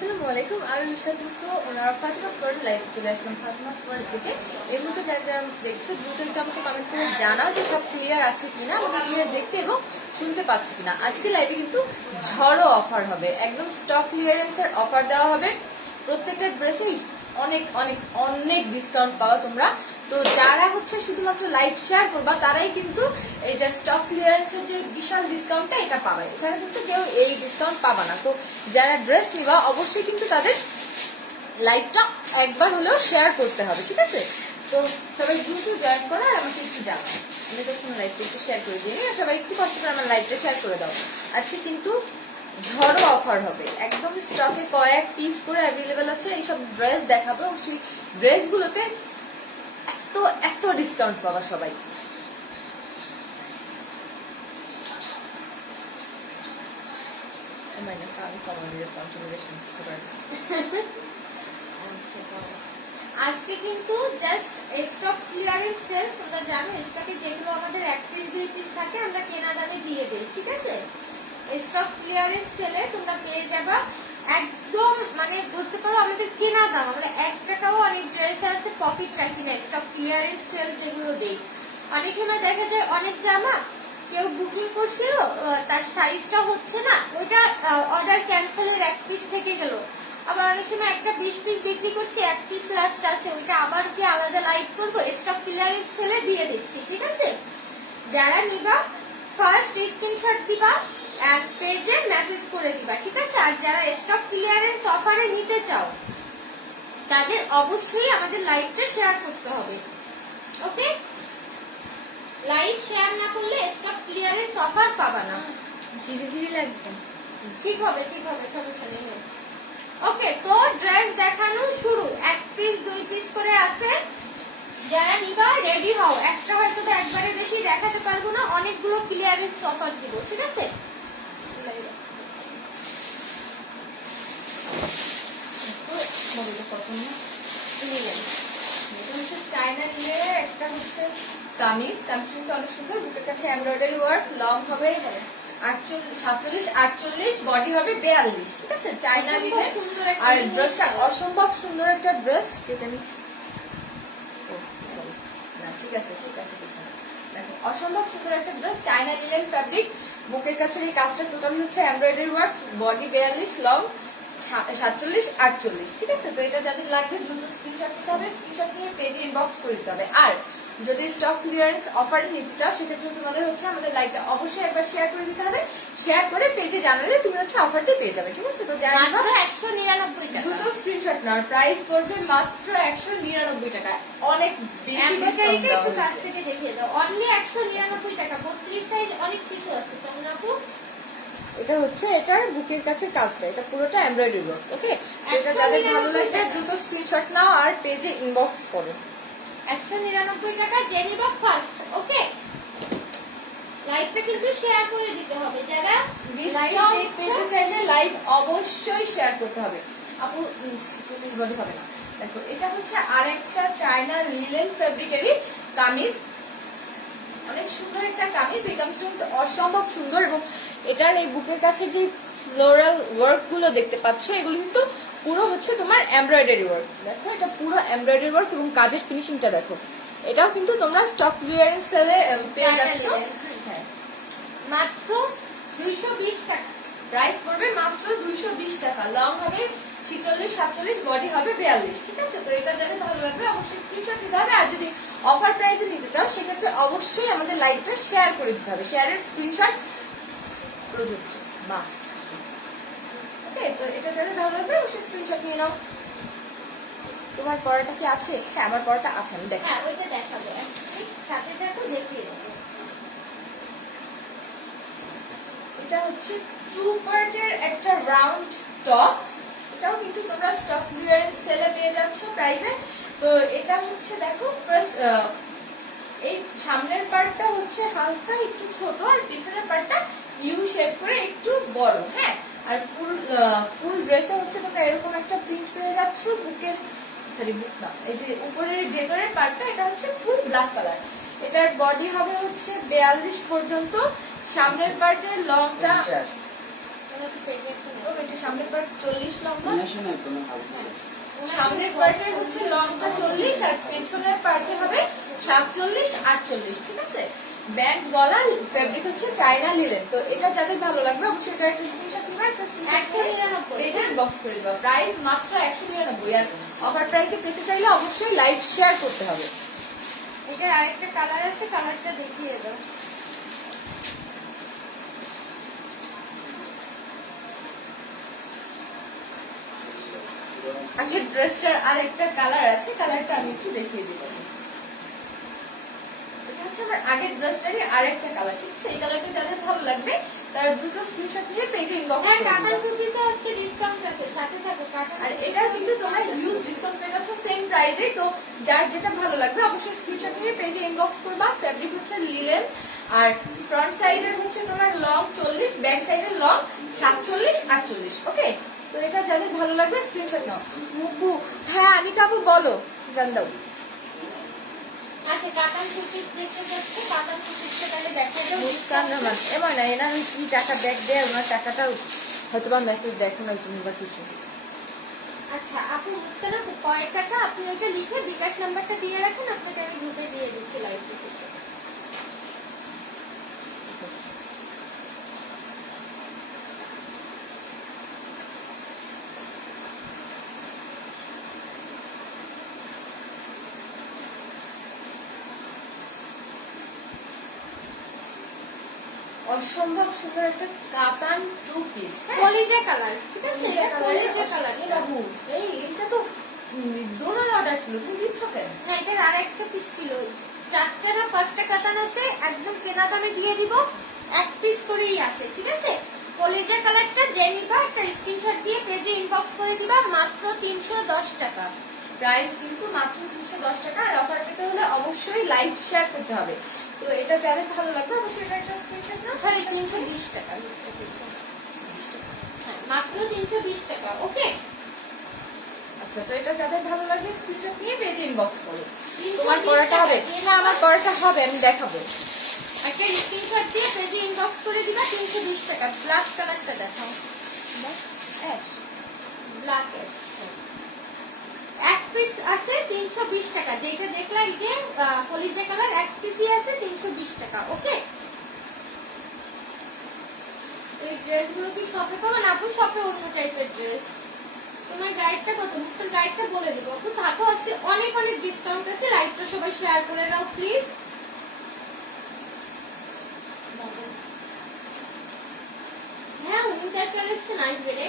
আসসালামু আলাইকুম। আমি মিশাদুক্ত ওনার ফাতিমাস ওয়ার্ল্ড লাইভ চলে আসলাম ফাতিমাস ওয়ার্ল্ড থেকে। এর মধ্যে যা যা দেখছো দ্রুত একটু আমাকে কমেন্ট করে জানাও যে সব ক্লিয়ার আছে কিনা, আমাকে ক্লিয়ার দেখতে এবং শুনতে পাচ্ছি কিনা। আজকে লাইভে কিন্তু ঝড়ো অফার হবে, একদম স্টক ক্লিয়ারেন্সের অফার দেওয়া হবে। প্রত্যেকটা ড্রেসেই অনেক অনেক অনেক ডিসকাউন্ট পাওয়া তোমরা। তো যারা হচ্ছে শুধুমাত্র লাইভ শেয়ার করবা তারাই কিন্তু এই যে স্টক ক্লিয়ারেন্সের যে বিশাল ডিসকাউন্টটা এটা পাবে, এছাড়া কিন্তু কেউ এই ডিসকাউন্ট পাবা না। তো যারা ড্রেস নিবা অবশ্যই কিন্তু তাদের লাইভটা একবার হলেও শেয়ার করতে হবে, ঠিক আছে? তো সবাই দ্রুত জয়েন করো আর আমাকে একটু জানাও। আমি তখন লাইভটা একটু শেয়ার করে দিই, সবাই একটু কষ্ট করে আমার লাইভটা শেয়ার করে দাও। আজকে কিন্তু ঝড়ো অফার হবে, একদম স্টকে কয়েক পিস করে অ্যাভেলেবেল আছে। এইসব ড্রেস দেখাবো, সেই ড্রেসগুলোতে এত এত ডিসকাউন্ট পাবা সবাই। আজকে কিন্তু জাস্ট স্টক ক্লিয়ারেন্স সেল। তোমরা জানো স্টকে যেগুলো আমাদের 1 পিস 2 পিস থাকে আমরা কেনা দামে দিয়ে দেই, ঠিক আছে? স্টক ক্লিয়ারেন্স সেলে তোমরা পেয়ে যাবা একদম, মানে বলতে পারো আমাদের কেনা দাম। আমরা 1 টাকাও অনেক ড্রেস আছে পকেট রাখি না, স্টক ক্লিয়ারেন্স সেল যেগুলো দেই। অনেক সময় দেখা যায় অনেক জামা কেউ বুকিং করছিল, তার সাইজটা হচ্ছে না, ওইটা অর্ডার ক্যান্সেলের 1 পিস থেকে গেল। আবার অনেক সময় একটা 20 পিস বিক্রি করছি, 1 পিস লাস্ট আছে, ওইটা আবার কি আলাদা লাইভ করবো, স্টক ক্লিয়ারেন্স সেলে দিয়ে দিচ্ছি, ঠিক আছে? যারা নিবা ফার্স্ট স্ক্রিনশট দিবা এন্ড পেজে মেসেজ করে দিবা, ঠিক আছে? আর যারা স্টক ক্লিয়ারেন্স অফারে নিতে চাও তাদের অবশ্যই আমাদের লাইভটা শেয়ার করতে হবে, ওকে? লাইভ শেয়ার না করলে স্টক ক্লিয়ারেন্স অফার পাবা না। ধীরে ধীরে লাগবে, ঠিক হবে সমস্যা নেই। ওকে, তো ড্রেস দেখানো শুরু। 1 পিস 2 পিস করে আছে, যারা নিবা রেডি হও। একটা হয়তো একবারে বেশি দেখাতে পারবো না, অনেকগুলো ক্লিয়ারেন্স অফার দিব, ঠিক আছে? চায়না নিলে একটা হচ্ছে কামিজ, কামিজটা অনেক সুন্দর, বুকের কাছে এমব্রয়ডারি ওয়ার্ক, লং হবে 47 48, বডি হবে 42, ঠিক আছে? চায়না নিলে আর ড্রেসটা অসম্ভব সুন্দর একটা ড্রেস। ঠিক আছে দেখো, অসম্ভব সুন্দর একটা ড্রেস, চায়না লিনেন ফ্যাব্রিক, বুকের কাছে এই কাজটা টোটালি হচ্ছে এমব্রয়ডারি ওয়ার্ক, বডি 42, লং 47 48, ঠিক আছে? তো এটা যাদের লাগবে দ্রুত স্ক্রিনশট নিতে হবে, স্ক্রিনশট নিয়ে পেজে ইনবক্স করে দিতে হবে। আর যদি স্টক ক্লিয়ারেন্স অফারে নিতে চাও সেক্ষেত্রে তোমাদের হচ্ছে আমাদের লাইভটা অবশ্যই একবার শেয়ার করে দিতে হবে। শেয়ার করে পেজে জানালে তুমি হচ্ছে অফারটা পেয়ে যাবে, ঠিক আছে? তো যারা 199 টাকা, দ্রুত স্ক্রিনশট নাও। প্রাইস পড়বে মাত্র 199 টাকা, অনেক বেশি ডিসকাউন্ট দেওয়া একটু কাছ হয়েছে। থেকে দেখিয়ে দাও। অনলি 199 টাকা, 32 সাইজ অনেক কিছু আছে। কেমন আপু? এটা হচ্ছে এটার বুকের কাছে কাজটা, এটা পুরোটা এমব্রয়ডারি ওয়ার্ক, ওকে? এটা যাদের ভালো লাগবে দ্রুত স্ক্রিনশট নাও আর পেজে ইনবক্স করো। 199 টাকা, যে নিবা ফার্স্ট, ওকে? লাইভটা কিন্তু শেয়ার করে দিতে হবে। যারা ডিসকাউন্ট পেতে চাইলে লাইভ অবশ্যই শেয়ার করতে হবে। আপু বডি হবে না। দেখো, এটা হচ্ছে আরেকটা চায়না লিনেন ফ্যাব্রিকেরই কামিজ, অনেক সুন্দর একটা কামিজ। এই কামিজটা কিন্তু অসম্ভব সুন্দর এবং এটার এই বুকের কাছে যে ফ্লোরাল ওয়ার্ক গুলো দেখতে পাচ্ছ এগুলো কিন্তু পুরো হচ্ছে তোমার এমব্রয়ডারি ওয়ার্ক। দেখো, এটা পুরো এমব্রয়ডারি ওয়ার্ক এবং কাজের ফিনিশিংটা দেখো। এটাও কিন্তু তোমরা স্টক ক্লিয়ারেন্স সেলে পেয়ে যাচ্ছ। হ্যাঁ, মাত্র 220 টাকা, প্রাইস পড়বে মাত্র 220 টাকা। লং হবে 46 47, বডি হবে 42, ঠিক আছে? তো এটা যাদের ভালো লাগবে অবশ্যই স্ক্রিনশট দিতে হবে। আর যদি অফার প্রাইসে নিতে চাও সেক্ষেত্রে অবশ্যই আমাদের লাইভটা শেয়ার করে দিতে হবে। শেয়ারের স্ক্রিনশট প্রযোজ্য, মাস্ট, ওকে? তো এটা যাদের ভালো লাগবে অবশ্যই স্ক্রিনশট নিয়ে নাও। তোমার পড়াটা কি আছে? হ্যাঁ, আমার পড়াটা আছে, আমি দেখো। হ্যাঁ ওইটা দেখাবো, সাথে সাথে দেখিয়ে দেবো। এটা হচ্ছে 2 পার্টের একটা রাউন্ড টপস, এটাও কিন্তু তোমরা স্টক ক্লিয়ারেন্স সেলে পেয়ে যাচ্ছ প্রাইসে। তো এটা হচ্ছে দেখো, ফার্স্ট এই সামনের পার্টটা হচ্ছে হালকা একটু ছোট আর পিছনের পার্টটা ইউ শেপ করে একটু বড়, হ্যাঁ? আর ফুল ড্রেসে হচ্ছে তোমরা এরকম একটা প্রিন্ট পেয়ে যাচ্ছ। বুকের বুক না, এই যে উপরের ভেতরের পার্টটা এটা হচ্ছে ফুল ব্ল্যাক কালার। এটার বডি হবে হচ্ছে 42 পর্যন্ত, সামনের পার্টের লংটা তোমরা তো পেজে একটু ও এটা সামনের পার্ট 40 লম্বা, হ্যাঁ। সামনের পার্টের হচ্ছে লংটা 40 আর পেছনের পার্টে হবে 47 48, ঠিক আছে। ব্যান্ড গলা, ফেব্রিক হচ্ছে চায়না লিলেন। তো এটা যাদের ভালো লাগবে অবশ্যই এটা একটা স্ক্রিনশট নিবা, একটা স্ক্রিনশট 199 এই যে বক্স করে দিবা। প্রাইস মাত্র 199। আর অফার প্রাইসে পেতে চাইলে অবশ্যই লাইভ শেয়ার করতে হবে। এটার আরেকটা কালার আছে, কালারটা দেখিয়ে দাও। আগে ড্রেসটার আরেকটা কালার আছে, কালারটা আমি একটু দেখিয়ে দিচ্ছি। এটা হচ্ছে আমার আগের ড্রেসটারই আরেকটা কালার, ঠিক আছে। এই কালারটা যাদের ভালো লাগবে তারা দ্রুত স্ক্রিনশট নিয়ে পেজে ইনবক্স হ্যাঁ, করে কাটার দিবা। কুকিজে আজকে ডিসকাউন্ট আছে, সাথে থাকো কাটার। আর এটা কিন্তু তোমরা হিউজ ডিসকাউন্ট পেয়ে যাচ্ছ সেম প্রাইসে। তো যার যেটা ভালো লাগবে অবশ্যই স্ক্রিনশট নিয়ে পেজে ইনবক্স করবা। ফেব্রিক হচ্ছে লিলেন, আর ফ্রন্ট সাইডের হচ্ছে তোমার লং 40, ব্যাক সাইডের লং 47 48। ওকে, তো এটা যাদের ভালো লাগবে স্ক্রিনশট নাও। মুব্বু, হ্যাঁ আমি কাবু, বলো, জান দাও। আচ্ছা, কাটার কুকিজ দেখতে যাচ্ছে, কাটার কুকিজটা তাহলে দেখা যাবে। মুস্কান রহমান, এমন না এনার কি টাকা ব্যাক দেয়, ওনার টাকাটা হয়তো বা মেসেজ দেখো না তুমি বা কিছু। আচ্ছা, আপনি মুস্কান আপু কয় টাকা, আপনি ওইটা লিখে বিকাশ নাম্বারটা দিয়ে রাখেন, আপনাকে আমি গ্রুপে দিয়ে দিচ্ছি লাইভ শেষে। অসম্ভব সুন্দর একটা কাতান টু পিস, কলিজা কালার, ঠিক আছে, এটা কলিজা কালার। বাবু এই এটা তো দোনার অর্ডার ছিল, তুমি দিচ্ছ কেন? না, এটার আরেকটা পিস ছিল, 4টা না 5টা কাতান আছে, একদম কেনা দামে দিয়ে দিব, এক পিস করেই আছে, ঠিক আছে। কলিজা কালারটা যে নিবা একটা স্ক্রিনশট দিয়ে পেজে ইনবক্স করে দিবা, মাত্র 310 টাকা। প্রাইস কিন্তু মাত্র 310 টাকা। আর অফার পেতে হলে অবশ্যই লাইভ শেয়ার করতে হবে। তো এটা যাদের ভালো লাগবে অবশ্যই এটা একটা স্ক্রিনশট নাও। সরি, 320 টাকা লিস্টে পেয়েছে। হ্যাঁ, মাত্র 320 টাকা। ওকে, আচ্ছা, তো এটা যাদের ভালো লাগবে স্ক্রিনশট নিয়ে পেজে ইনবক্স করো। 320 তোমার পড়াটা হবে টাকা। না, আমার পড়াটা হবে, আমি দেখাবো। একটা স্ক্রিনশট দিয়ে পেজে ইনবক্স করে দিবা, 320 টাকা। ব্ল্যাক কালারটা দেখাও, ব্ল্যাক এক পিস আছে 320 টাকা, যেটা দেখলাম যে কলিজা কালার এক পিসই আছে 320 টাকা। ওকে, এই ড্রেসগুলো কি শপে পাবেন আপু? শপে অন্য টাইপের ড্রেস। তোমার গাইডটা কত? মুখের গাইডটা বলে দেবো আপু। থাকো, আজকে অনেক অনেক ডিসকাউন্ট আছে, লাইভটা সবাই শেয়ার করে দাও প্লিজ। হ্যাঁ, উইন্টার কালেকশন আসবে রে।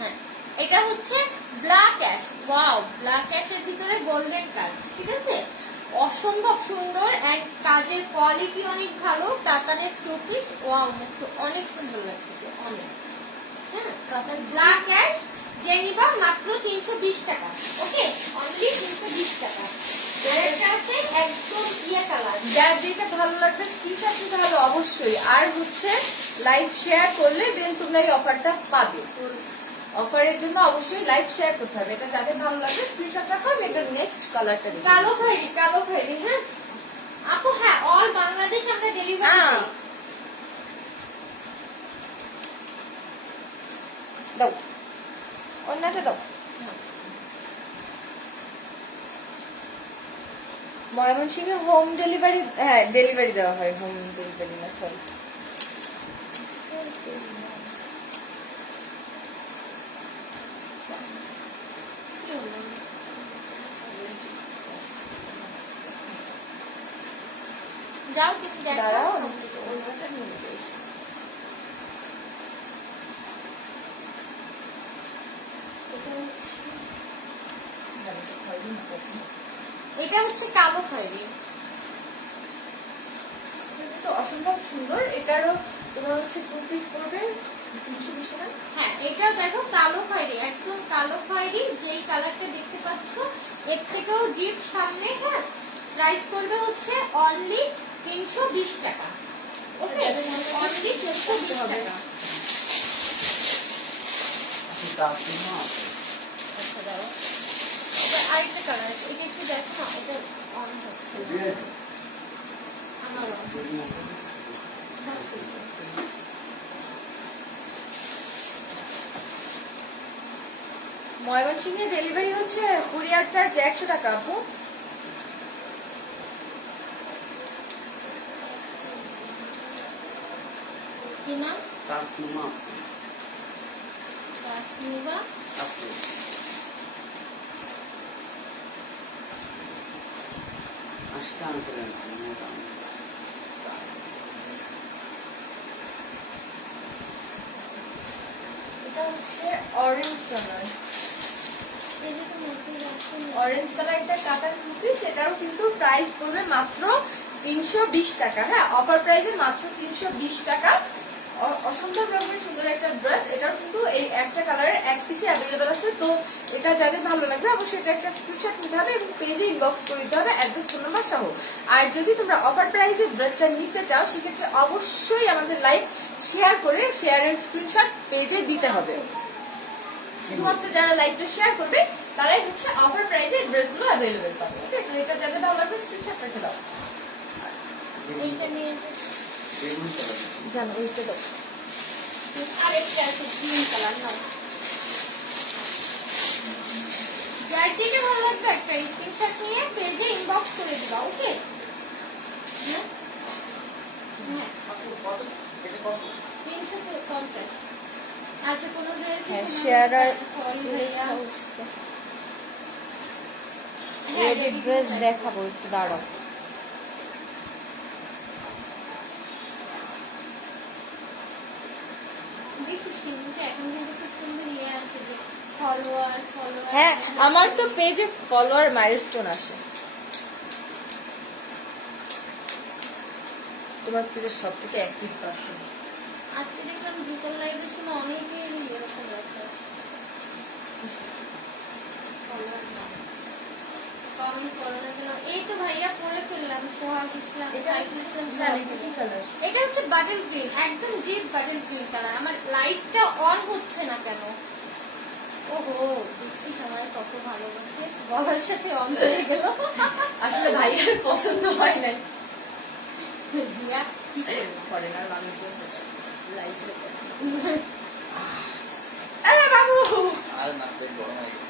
হ্যাঁ, এটা হচ্ছে ব্ল্যাক অ্যাশ। ওয়াও, ব্ল্যাক অ্যাশের ভিতরে গোল্ডেন কাজ, ঠিক আছে, অসম্ভব সুন্দর। এক কাজের কোয়ালিটি অনেক ভালো, কাতানের টু পিস। ওয়াও, মুখটা অনেক সুন্দর লাগতেছে, অনেক। হ্যাঁ, কাতান ব্ল্যাক অ্যাশ যে নিবা মাত্র 320 টাকা। ওকে, অনলি 320 টাকা। আরেকটা আছে একদম ইয়ে কালার। যার যেটা ভালো লাগবে স্ক্রিনশট নিতে হবে অবশ্যই। আর হচ্ছে লাইভ শেয়ার করলে দেন তোমরা এই অফারটা পাবে। তো অফারের জন্য অবশ্যই লাইভ শেয়ার করতে হবে। এটা যাদের ভালো লাগবে স্ক্রিনশট রাখো। আমি এটা নেক্সট কালারটা দিই। কালো খয়েরি, কালো খয়েরি। হ্যাঁ আপু, হ্যাঁ, অল বাংলাদেশ আমরা ডেলিভারি দিই। দাও, অন্যটা দাও। ময়মনসিংহে হোম ডেলিভারি, হ্যাঁ ডেলিভারি দেওয়া হয়, হোম ডেলিভারি না, সরি। যাও তুমি দাঁড়াও, দেখো। অন্যটা নিয়ে যাই। এটা হচ্ছে কালো খয়েরি। তো অসম্ভব সুন্দর। এটারও তোমার হচ্ছে 2 পিস পড়বে 320 টাকা। হ্যাঁ, এটা দেখো কালো খয়েরি, একদম কালো খয়েরি, যেই কালারটা দেখতে পাচ্ছ এর থেকেও ডিপ সামনে। হ্যাঁ, প্রাইস করবে হচ্ছে অনলি 320 টাকা। ওকে, অনলি 320 টাকা। আচ্ছা, দাও, এটা আরেকটা কালার আছে, এটা একটু দেখো না, এটা অন হচ্ছে না। আমার on হচ্ছে না। ময়মনসিংহে ডেলিভারি হচ্ছে, কুরিয়ার চার্জ 100 টাকা আপু। কি নাম? তাসনুমা তাসনুবা আপু। আসতে আনছিলেন এটা হচ্ছে অরেঞ্জ কালার। এই যে তো মেসেজ আসছে না। অরেঞ্জ কালারটা কাটার কুর্তি, সেটারও কিন্তু প্রাইস পড়বে মাত্র 320 টাকা। হ্যাঁ, অফার প্রাইসে মাত্র 320 টাকা। অসম্ভব রকমের সুন্দর একটা ড্রেস। এটাও কিন্তু এই একটা কালারের এক পিসে অ্যাভেলেবেল আছে। তো এটা যাদের ভালো লাগবে অবশ্যই এটা একটা স্ক্রিনশট নিতে হবে এবং পেজে ইনবক্স করে দিতে হবে অ্যাড্রেস, ফোন নাম্বার সহ। আর যদি তোমরা অফার প্রাইসে ড্রেসটা নিতে চাও সেক্ষেত্রে অবশ্যই আমাদের লাইভ শেয়ার করে শেয়ারের স্ক্রিনশট পেজে দিতে হবে। শুধুমাত্র যারা লাইভটা শেয়ার করবে তারাই হচ্ছে অফার প্রাইসে ড্রেসগুলো অ্যাভেলেবেল পাবে। ওকে, তো এটা যাদের ভালো লাগবে স্ক্রিনশট রেখে দাও। এইটা নিয়ে বেগুন কালার। জানো ওইটা দাও। আরেকটা আছে গ্রিন কালার নাও। যার যেটা ভালো লাগবে একটা স্ক্রিনশট নিয়ে পেজে ইনবক্স করে দিবা। ওকে, হ্যাঁ হ্যাঁ, আপু কত? এটা কত? 350। আচ্ছা, কোনো ড্রেস হ্যাঁ, শেয়ার আর সরি ভাইয়া। রেডি ড্রেস দেখাবো, একটু দাঁড়াও। এখন কিন্তু খুব সুন্দর ইয়ে আছে যে ফলোয়ার। হ্যাঁ, আমার তো পেজে ফলোয়ার মাইলস্টোন আসে। তোমার পেজের সব থেকে অ্যাক্টিভ পারসন। আজকে দেখলাম জিতল লাইভের সময় অনেকেই এরকম আছে। ফলোয়ার না কমই ফলো না কেন? এই তো ভাইয়া পরে ফেললাম। সোহাগ ইসলাম, সাইফুল ইসলাম কালার। এটা হচ্ছে বাটল গ্রিন, একদম ডিপ বাটল গ্রিন কালার। আমার লাইটটা অন হচ্ছে না কেন? ওহো, দেখছিস আমার কত ভালোবাসে, বাবার সাথে অন হয়ে গেল। আসলে ভাইয়ের পছন্দ হয় নাই। জিয়া কি করবো, ফরেনার মানুষজন লাইফে বাবু। আর না দেখ গরম হয়ে গেছে।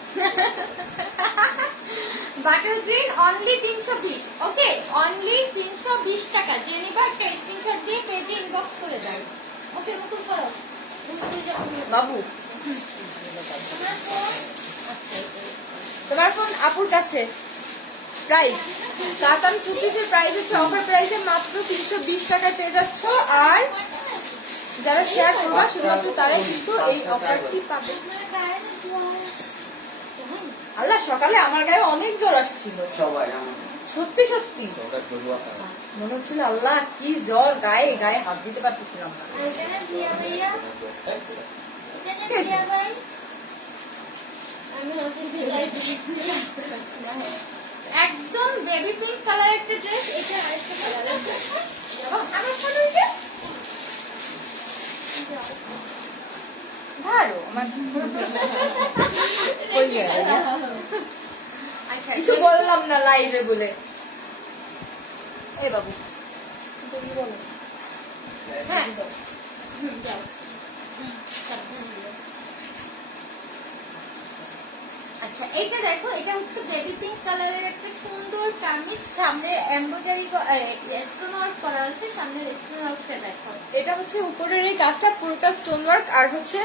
Bottle green only 320। ওকে, অনলি 320 টাকা। যে নিবা একটা স্ক্রিনশট দিয়ে পেজে ইনবক্স করে দাও। ওকে, মুকুল সরো তুই যা। বাবু, তোমার ফোন তোমার ফোন আপুর কাছে। প্রাইস কাতান টু পিসের প্রাইস হচ্ছে অফার প্রাইসে মাত্র 320 টাকায় পেয়ে যাচ্ছ। আর যারা শেয়ার করবা শুধুমাত্র তারাই কিন্তু এই অফারটি পাবে। আল্লাহ, সকালে আমার গায়ে অনেক জ্বর আসছিল, সবাই আমার সত্যি সত্যি ওটা ঝুলুয়া মনে হচ্ছিল আল্লাহ কি জ্বর, গায়ে গায়ে হাত দিতে পারতেছিলাম না। এখানে দিয়া ভাইয়া, এখানে দিয়া ভাই। আমি অফিসে যাই, বুঝতে আসতে পারছি না। একদম বেবি পিঙ্ক কালার একটা ড্রেস। এটা আরেকটা কালার আছে। আমার ফোন হয়েছে ধারো আমার কই গেল? আচ্ছা, কিছু বললাম না লাইভে বলে। এই বাবু তুমি বলো। হ্যাঁ, যাও। সাবধানে দিও। আচ্ছা, এইটা দেখো, এটা হচ্ছে বেবি পিঙ্ক কালারের একটা সুন্দর কামিজ। সামনে এমব্রয়ডারি স্টোন ওয়ার্ক করা আছে। সামনের স্টোন ওয়ার্কটা দেখো। এটা হচ্ছে উপরের এই কাজটা পুরোটা স্টোন ওয়ার্ক, আর হচ্ছে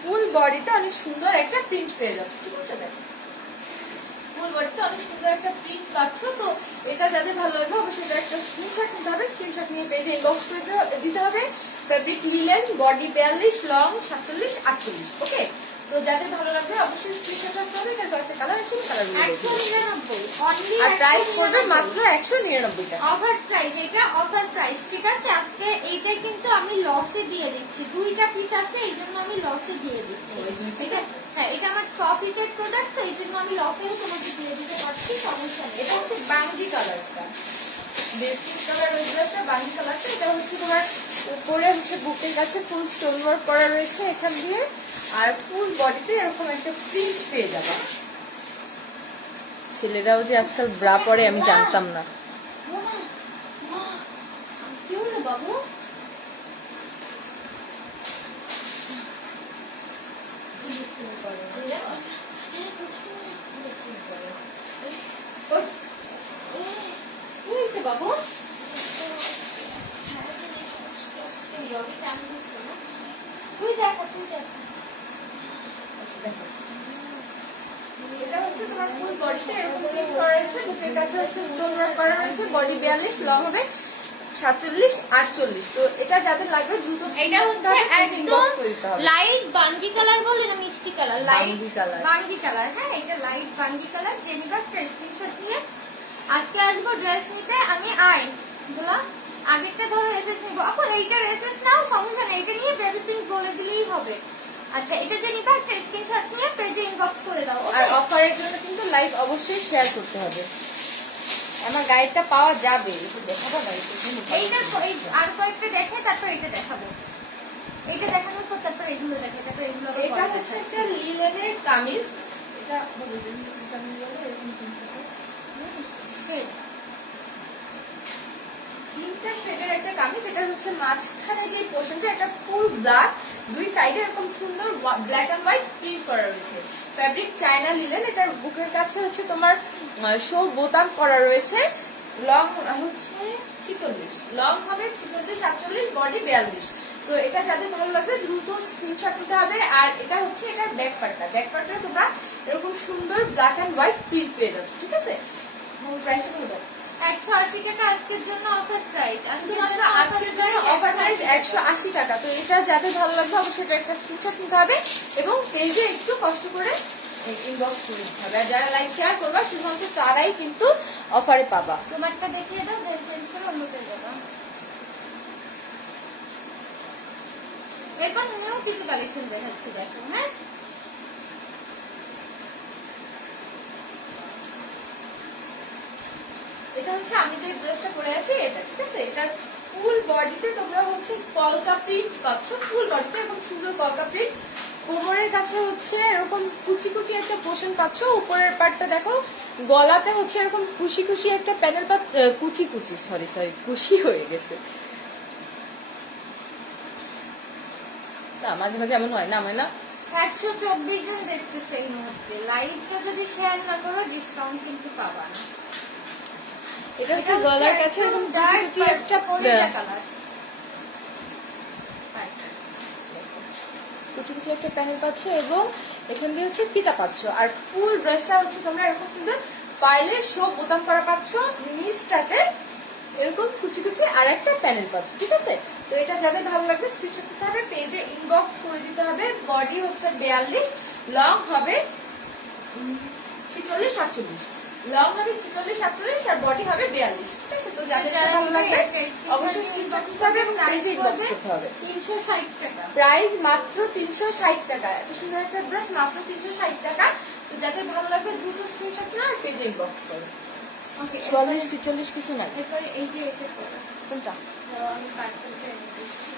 ফুল বডিতে অনেক সুন্দর একটা প্রিন্ট পেয়ে যাচ্ছে। ঠিক আছে, দেখো ফুল বডিতে অনেক সুন্দর একটা প্রিন্ট পাচ্ছ। তো এটা যাদের ভালো লাগবে অবশ্যই এটা একটা স্ক্রিনশট নিতে হবে। স্ক্রিনশট নিয়ে পেজে ইনবক্স করে দিতে হবে। Fabric linen, body 42, long 47, 48। ওকে, তো যাদের ভালো লাগবে অবশ্যই স্ক্রিনশট রাখতে হবে। এটা কয়েকটা কালার আছে, কালারগুলো 199 অনলি। আর প্রাইস পড়বে মাত্র 199 টাকা। অফার প্রাইস, এটা অফার প্রাইস। ঠিক আছে, আজকে এইটা কিন্তু আমি লসে দিয়ে দিচ্ছি। দুইটা পিস আছে, এই জন্য আমি লসে দিয়ে দিচ্ছি। ঠিক আছে, হ্যাঁ, এটা আমার প্রফিটেড প্রোডাক্ট, তো এই জন্য আমি লসেও তোমাকে দিয়ে দিতে পারছি। সমস্যা নেই। এটা হচ্ছে বাঙ্গি কালারটা, বেসিক কালার ওই ড্রেসটা বাঙ্গি কালারটা। এটা হচ্ছে তোমার উপরে হচ্ছে বুকের কাছে ফুল স্টোন ওয়ার্ক করা রয়েছে এখান দিয়ে, আর ফুল বডিতে এরকম একটা প্রিন্ট পেয়ে যাবে। ছেলেরাও যে আজকাল ব্রা পরে আমি জানতাম না। কি হলো বাবু? বাবু? রবি কেমন দিচ্ছে না? তুই দেখো, তুই দেখো। আচ্ছা, দেখো। এটা হচ্ছে তোমার ফুল বডিতে এরকম প্রিন্ট করা রয়েছে, বুকের কাছে হচ্ছে স্টোন ওয়ার্ক করা রয়েছে, বডি 42, লং হবে 47, 48। তো এটা যাদের লাগবে দ্রুত এটা হচ্ছে একদম লাইট বাঙ্গি কালার বলে না, মিষ্টি কালার, লাইট বাঙ্গি কালার। বাঙ্গি কালার। হ্যাঁ, এটা লাইট বাঙ্গি কালার। জেনিফার স্ক্রিনশট নিয়ে আজকে আসবো ড্রেস নিতে। আমি দুলা আগেরটা ধরো এসএস নিবো। আপু এইটার এসএস নাও, সমস্যা নেই, এটা নিয়ে বেবি পিঙ্ক বলে দিলেই হবে। আচ্ছা, এটা জেনিফার স্ক্রিনশট নিয়ে পেজে ইনবক্স করে দাও। আর অফারের জন্য কিন্তু লাইভ অবশ্যই শেয়ার করতে হবে। আমার গাইডটা পাওয়া যাবে, একটু দেখাবো গাইডটা। এইটা আর কয়েকটা দেখে তারপর এটা দেখাবো। এটা দেখানোর পর তারপর এগুলো দেখে, তারপর এগুলো আবার এটা পরে হচ্ছে দেখাচ্ছি। একটা লিলেনের কামিজ। এটা বলবেন কামিজ বলে এরকম Shade। তিনটা শেডের একটা কামিজ। এটা হচ্ছে মাঝখানে যে পোর্শনটা, এটা ফুল ব্ল্যাক, দুই সাইডে এরকম সুন্দর ব্ল্যাক এন্ড হোয়াইট প্রিন্ট করা রয়েছে। Fabric China linen. এটার বুকের কাছে হচ্ছে তোমার শো বোতাম করা রয়েছে। লং হচ্ছে 46, লং হবে 46, 48, বডি 42। তো এটা যাদের ভালো লাগবে দ্রুত স্ক্রিনশট নিতে হবে। আর এটা হচ্ছে এটার ব্যাক পার্টটা, ব্যাক পার্টটা তোমরা এরকম সুন্দর ব্ল্যাক এন্ড হোয়াইট প্রিন্ট পেয়ে যাচ্ছ, ঠিক আছে? প্রাইসটা বলে দাও। 180 টাকা আজকের জন্য অফার প্রাইস। আজকের জন্য অফার প্রাইস 180 টাকা। তো এটা যাদের ভালো লাগবে অবশ্যই এটা একটা স্ক্রিনশট নিতে হবে এবং পেজে একটু কষ্ট করে ইনবক্স করে দিতে হবে। আর যারা লাইক শেয়ার করবা শুধুমাত্র তারাই কিন্তু অফারে পাবা। তোমারটা দেখিয়ে দাও, দেন চেঞ্জ করে অন্যতে যাবো। এরপর নিউ কিছু কালেকশন দেখাচ্ছি, দেখো। হ্যাঁ, এটা হচ্ছে আমি যে ড্রেসটা পরে আছি এটা, ঠিক আছে? এটার ফুল বডিতে তোমরা হচ্ছে কলকা প্রিন্ট পাচ্ছ, ফুল বডিতে এবং সুন্দর কলকা প্রিন্ট। কোমরের কাছে হচ্ছে এরকম কুচি কুচি একটা পোর্শন পাচ্ছ। উপরের পার্টটা দেখো, গলাতে হচ্ছে এরকম কুচি কুচি একটা প্যানেল পাচ্ছ, কুচি কুচি সরি কুচি হয়ে গেছে না, মাঝে মাঝে এমন হয় না, হয় না? 124 জন দেখতেছে এই মুহূর্তে। লাইভটা যদি শেয়ার না করো ডিসকাউন্ট কিন্তু পাবা না। এটা হচ্ছে গলার কাছে এরকম কুচি কুচি একটা কালার, কুচি কুচি একটা প্যানেল পাচ্ছ এবং এখান দিয়ে হচ্ছে ফিতা পাচ্ছ। আর ফুল ড্রেসটা হচ্ছে তোমরা এরকম সুন্দর পার্লের শো বোতাম করা পাচ্ছ, নিচটাতে এরকম কুচি কুচি আর একটা প্যানেল পাচ্ছ, ঠিক আছে? তো এটা যাদের ভালো লাগবে স্ক্রিনশট দিতে হবে, পেজে ইনবক্স করে দিতে হবে। বডি হচ্ছে 42, লং হবে 46, 47, লং হবে 46, 47 আর বডি হবে 42, ঠিক আছে? তো যাদের যারা ভালো লাগবে অবশ্যই স্ক্রিনশট দিতে হবে এবং পেজে ইনবক্স করতে হবে। 360 টাকা প্রাইস মাত্র 360 টাকা। এত সুন্দর একটা ড্রেস মাত্র 360 টাকা। তো যাদের ভালো লাগবে দ্রুত স্ক্রিনশট নাও আর পেজে ইনবক্স করো। ওকে। 44, 46 কিছু না। এরপরে এই যে এটা করো, কোনটা? আমি পার্পলটা এনে দিচ্ছি।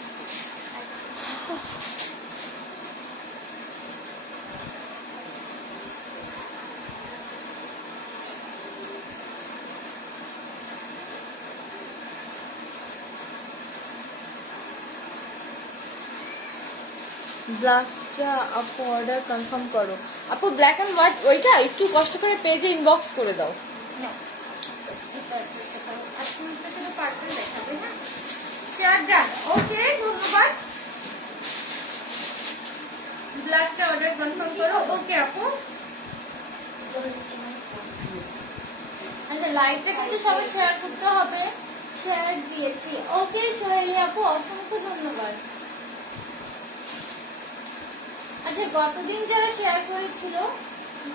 ব্ল্যাকটা আপু অর্ডার কনফার্ম করো। আপু ব্ল্যাক এন্ড হোয়াইট ওইটা একটু কষ্ট করে পেজে ইনবক্স করে দাও। না, আজকে তো পার্পল দেখাবে। হ্যাঁ, শেয়ার ডান। ওকে, ধন্যবাদ। ব্ল্যাকটা অর্ডার কনফার্ম করো। ওকে আপু। আচ্ছা, লাইভটা কিন্তু সবাই শেয়ার করতে হবে। শেয়ার দিয়েছি। ওকে সোহেলি আপু, অসংখ্য ধন্যবাদ। আচ্ছা, গতদিন যারা শেয়ার করেছিল,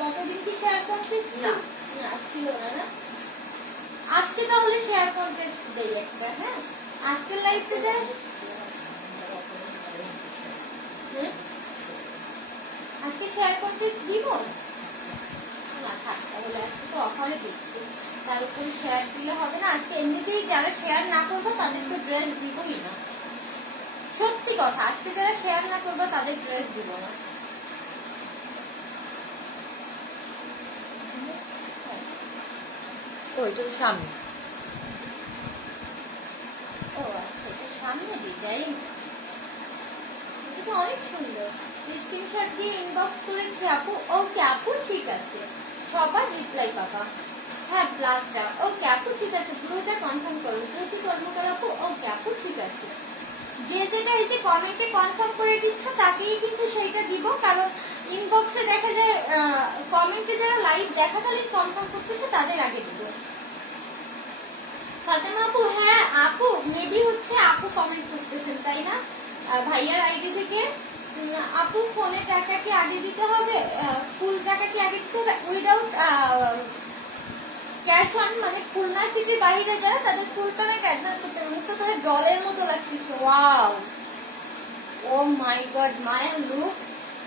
গতদিন কি শেয়ার কন্টেস্ট না। ছিল না? না, আজকে তাহলে শেয়ার কন্টেস্ট দেই একটা। হ্যাঁ, আজকের লাইভটা যাই। আজকে শেয়ার কন্টেস্ট দিব না? থাক, তাহলে আজকে তো অফারে দিচ্ছি, তার উপরে শেয়ার দিলে হবে না। আজকে এমনিতেই যারা শেয়ার না করবো তাদের তো ড্রেস দিবই না। সত্যি কথা, আজকে যারা শেয়ার না করবো তাদের ড্রেস দিব না। তো এটা তো সামনে। ও আচ্ছা, এটা সামনে ডিজাইন, এটা তো অনেক সুন্দর। স্ক্রিনশট দিয়ে ইনবক্স করেছি আপু। ওকে আপু, ঠিক আছে, সবার রিপ্লাই পাবা। হ্যাঁ ব্ল্যাকটা ওকে আপু ঠিক আছে, পুরোটা কনফার্ম করো। জ্যোতি কর্মকার আপু ওকে আপু ঠিক আছে। যে যেটা এই যে কমেন্টে কনফার্ম করে দিচ্ছ তাকেই কিন্তু সেইটা দিব, কারণ ইনবক্সে দেখা যায় কমেন্টে যারা লাইভ দেখাকালীন কনফার্ম করতেছে তাদের আগে দিব। ফাতেমা আপু হ্যাঁ আপু মেবি হচ্ছে আপু কমেন্ট করতেছেন তাই না ভাইয়ার আইডি থেকে। আপু ফোনে টাকা কি আগে দিতে হবে, ফুল টাকা কি আগে দিতে হবে উইদাউট ক্যাশ অন, মানে খুলনা সিটির বাইরে যারা তাদের ফুল পেমেন্ট অ্যাডভান্স করতে হবে। মুখটা তো ডলের মতো লাগতেছে, ওয়াও ও মাই গড মায়ের লুক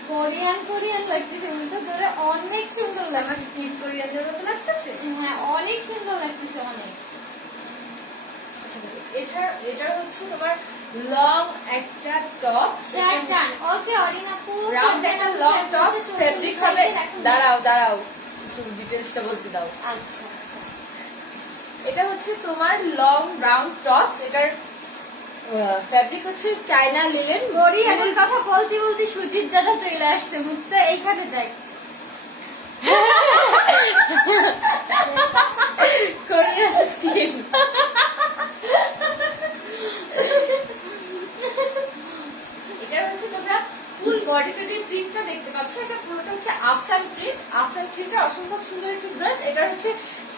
কোরিয়ান কোরিয়ান লাগতেছে, মুখটা ধরে অনেক সুন্দর আমার লাগছে। স্কিন কোরিয়ানদের মতো লাগতেছে। হ্যাঁ অনেক সুন্দর লাগতেছে অনেক। এটা হচ্ছে তোমার লং একটা টপ, ওকে অরিন আপু রাউন্ড একটা লং টপ, ফেব্রিক হবে। দাঁড়াও একটু ডিটেইলসটা বলতে দাও। আচ্ছা আচ্ছা এটা হচ্ছে তোমার লং রাউন্ড টপস, এটার ফেব্রিক হচ্ছে চায়না লিলেন। গড়ি এমন কথা বলতে বলতে সুজিত দাদা চলে আসছে, মুখটা এইখানে দেখ। Korean skin. এটা হচ্ছে তোমরা ফুল বডিতে যে প্রিন্টটা দেখতে পাচ্ছ, এটা পুরোটা হচ্ছে আফসান প্রিন্ট। আফসান প্রিন্টটা অসম্ভব সুন্দর একটা ড্রেস। এটা হচ্ছে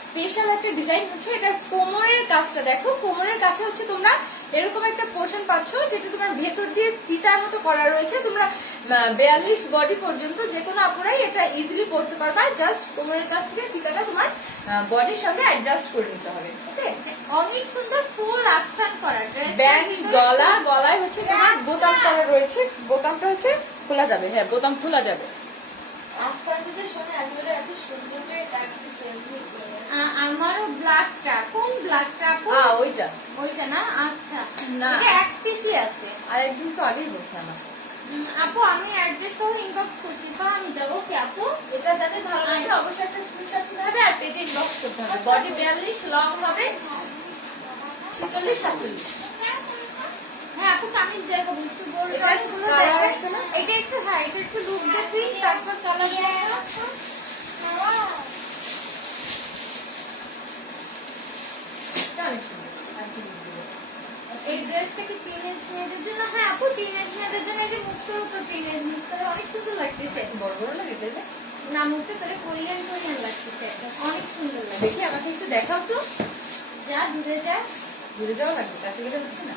স্পেশাল একটা ডিজাইন হচ্ছে, এটা কোমরের কাজটা দেখো, কোমরের কাছে হচ্ছে তোমরা এরকম একটা পোর্শন পাচ্ছ যেটা তোমার ভেতর দিয়ে ফিতার মতো করা রয়েছে। তোমরা 42 বডি পর্যন্ত যে কোনো আপুরাই এটা ইজিলি পরতে পারবা। জাস্ট কোমরের কাছ থেকে ফিতাটা তোমার বডির সঙ্গে অ্যাডজাস্ট করে নিতে হবে। ওকে, অনেক সুন্দর ফুল আকসান করা ড্রেস। ব্যান্ড গলায় হচ্ছে তোমার বোতাম করা রয়েছে, বোতামটা হচ্ছে খোলা যাবে। হ্যাঁ, বোতাম খোলা যাবে। আফসান দিতে শুনে আসলে এত সুন্দর করে লাগতেছে। আমারও ব্ল্যাকটা, কোন ব্ল্যাকটা আপু? ওইটা ওইটা না, আচ্ছা না। এটা এক পিসই আছে। আর একজন তো আগেই বলছে আমার। আপু আমি অ্যাড্রেস সহ ইনবক্স করছি, তো আমি দেবো কি আপু? এটা যাতে ভালো লাগে অবশ্যই একটা স্ক্রিনশট নিতে হবে আর পেজে ইনবক্স করতে হবে। বডি 42, লং হবে 46 47। হ্যাঁ আপু কামিজ দেখো, একটু গোল এটা কাজগুলো colour দেখো। আছে না? এটা একটু হ্যাঁ, এটা একটু লুক দেখি, তারপর কালার দেখো। এটা অনেক সুন্দর। আর কি বলবো? এই ড্রেসটা কি টিনেজ মেয়েদের জন্য? হ্যাঁ আপু টিনেজ মেয়েদের জন্য। এই যে মুখটা তো টিনেজ, মুখটা অনেক সুন্দর লাগতেছে। বড় বড় লাগে এটা? না মুখটা তোরে কোরিয়ান কোরিয়ান লাগতেছে, অনেক সুন্দর লাগে। দেখি আমাকে একটু দেখাও তো। যা দূরে যা। ঘুরে যাওয়া লাগবে, কাছে গেলে হচ্ছে না।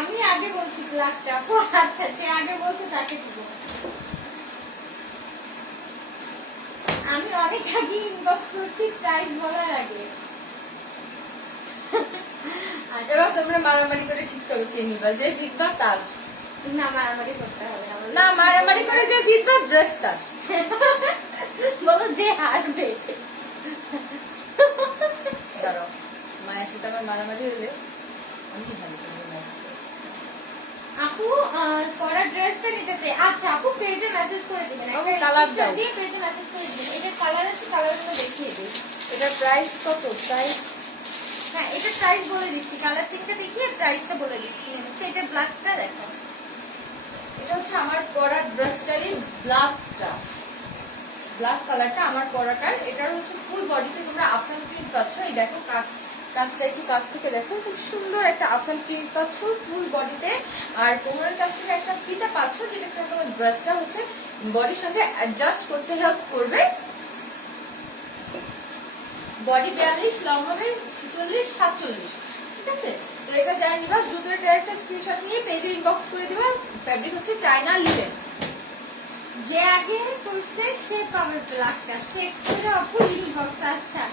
আমি আগে বলছি ব্ল্যাকটা আপু, আচ্ছা যে আগে বলছে তাকে দিব। আমি অনেক আগে ইনবক্স করছি প্রাইস বলার আগে। এবার তোমরা মারামারি করে ঠিক করো কে নিবা, যে জিতবা তার। না মারামারি করতে হবে না, না, মারামারি করে যে জিতবা ড্রেস তার। বলো যে হারবে। দাঁড়াও, মায়ের সাথে আমার মারামারি হলে আমি কি ভালো করবো না? আপু পরা ড্রেসটা নিতে চাই। আচ্ছা আপু পেজে মেসেজ করে দিবেন, Okay, একটা colour screenshot দাও। দিয়ে পেজে মেসেজ করে দিবেন। এটা কালার আছে, কালারগুলো দেখিয়ে দিই। এটার প্রাইস কত? প্রাইস হ্যাঁ এটা প্রাইস বলে দিচ্ছি, কালার তিনটা দেখিয়ে প্রাইসটা বলে দিচ্ছি। তো এটা ব্ল্যাকটা দেখো। এটা হচ্ছে আমার পরা ড্রেসটারই ব্ল্যাকটা, ব্ল্যাক কালারটা আমার পরাটার। এটার হচ্ছে ফুল বডিতে তোমরা আফসান প্রিন্ট পাচ্ছ। এই দেখো কাজটা একটু কাছ থেকে দেখো, খুব সুন্দর একটা আফসান প্রিন্ট পাচ্ছ ফুল বডিতে। আর কোমরের কাছ থেকে একটা ফিতা পাচ্ছ যেটা তোমার ড্রেসটা হচ্ছে বডির সঙ্গে অ্যাডজাস্ট করতে হেল্প করবে। বডি 42, লং হবে 46 47। ঠিক আছে, তো এটা জানি নিবা দ্রুত। এটা একটা স্ক্রিনশট নিয়ে পেজে ইনবক্স করে দিবা। ফ্যাব্রিক হচ্ছে চায়না লিলেন। যে আগে করছে সে পাবে ব্ল্যাকটা, চেক করে আপু ইনবক্স। আচ্ছা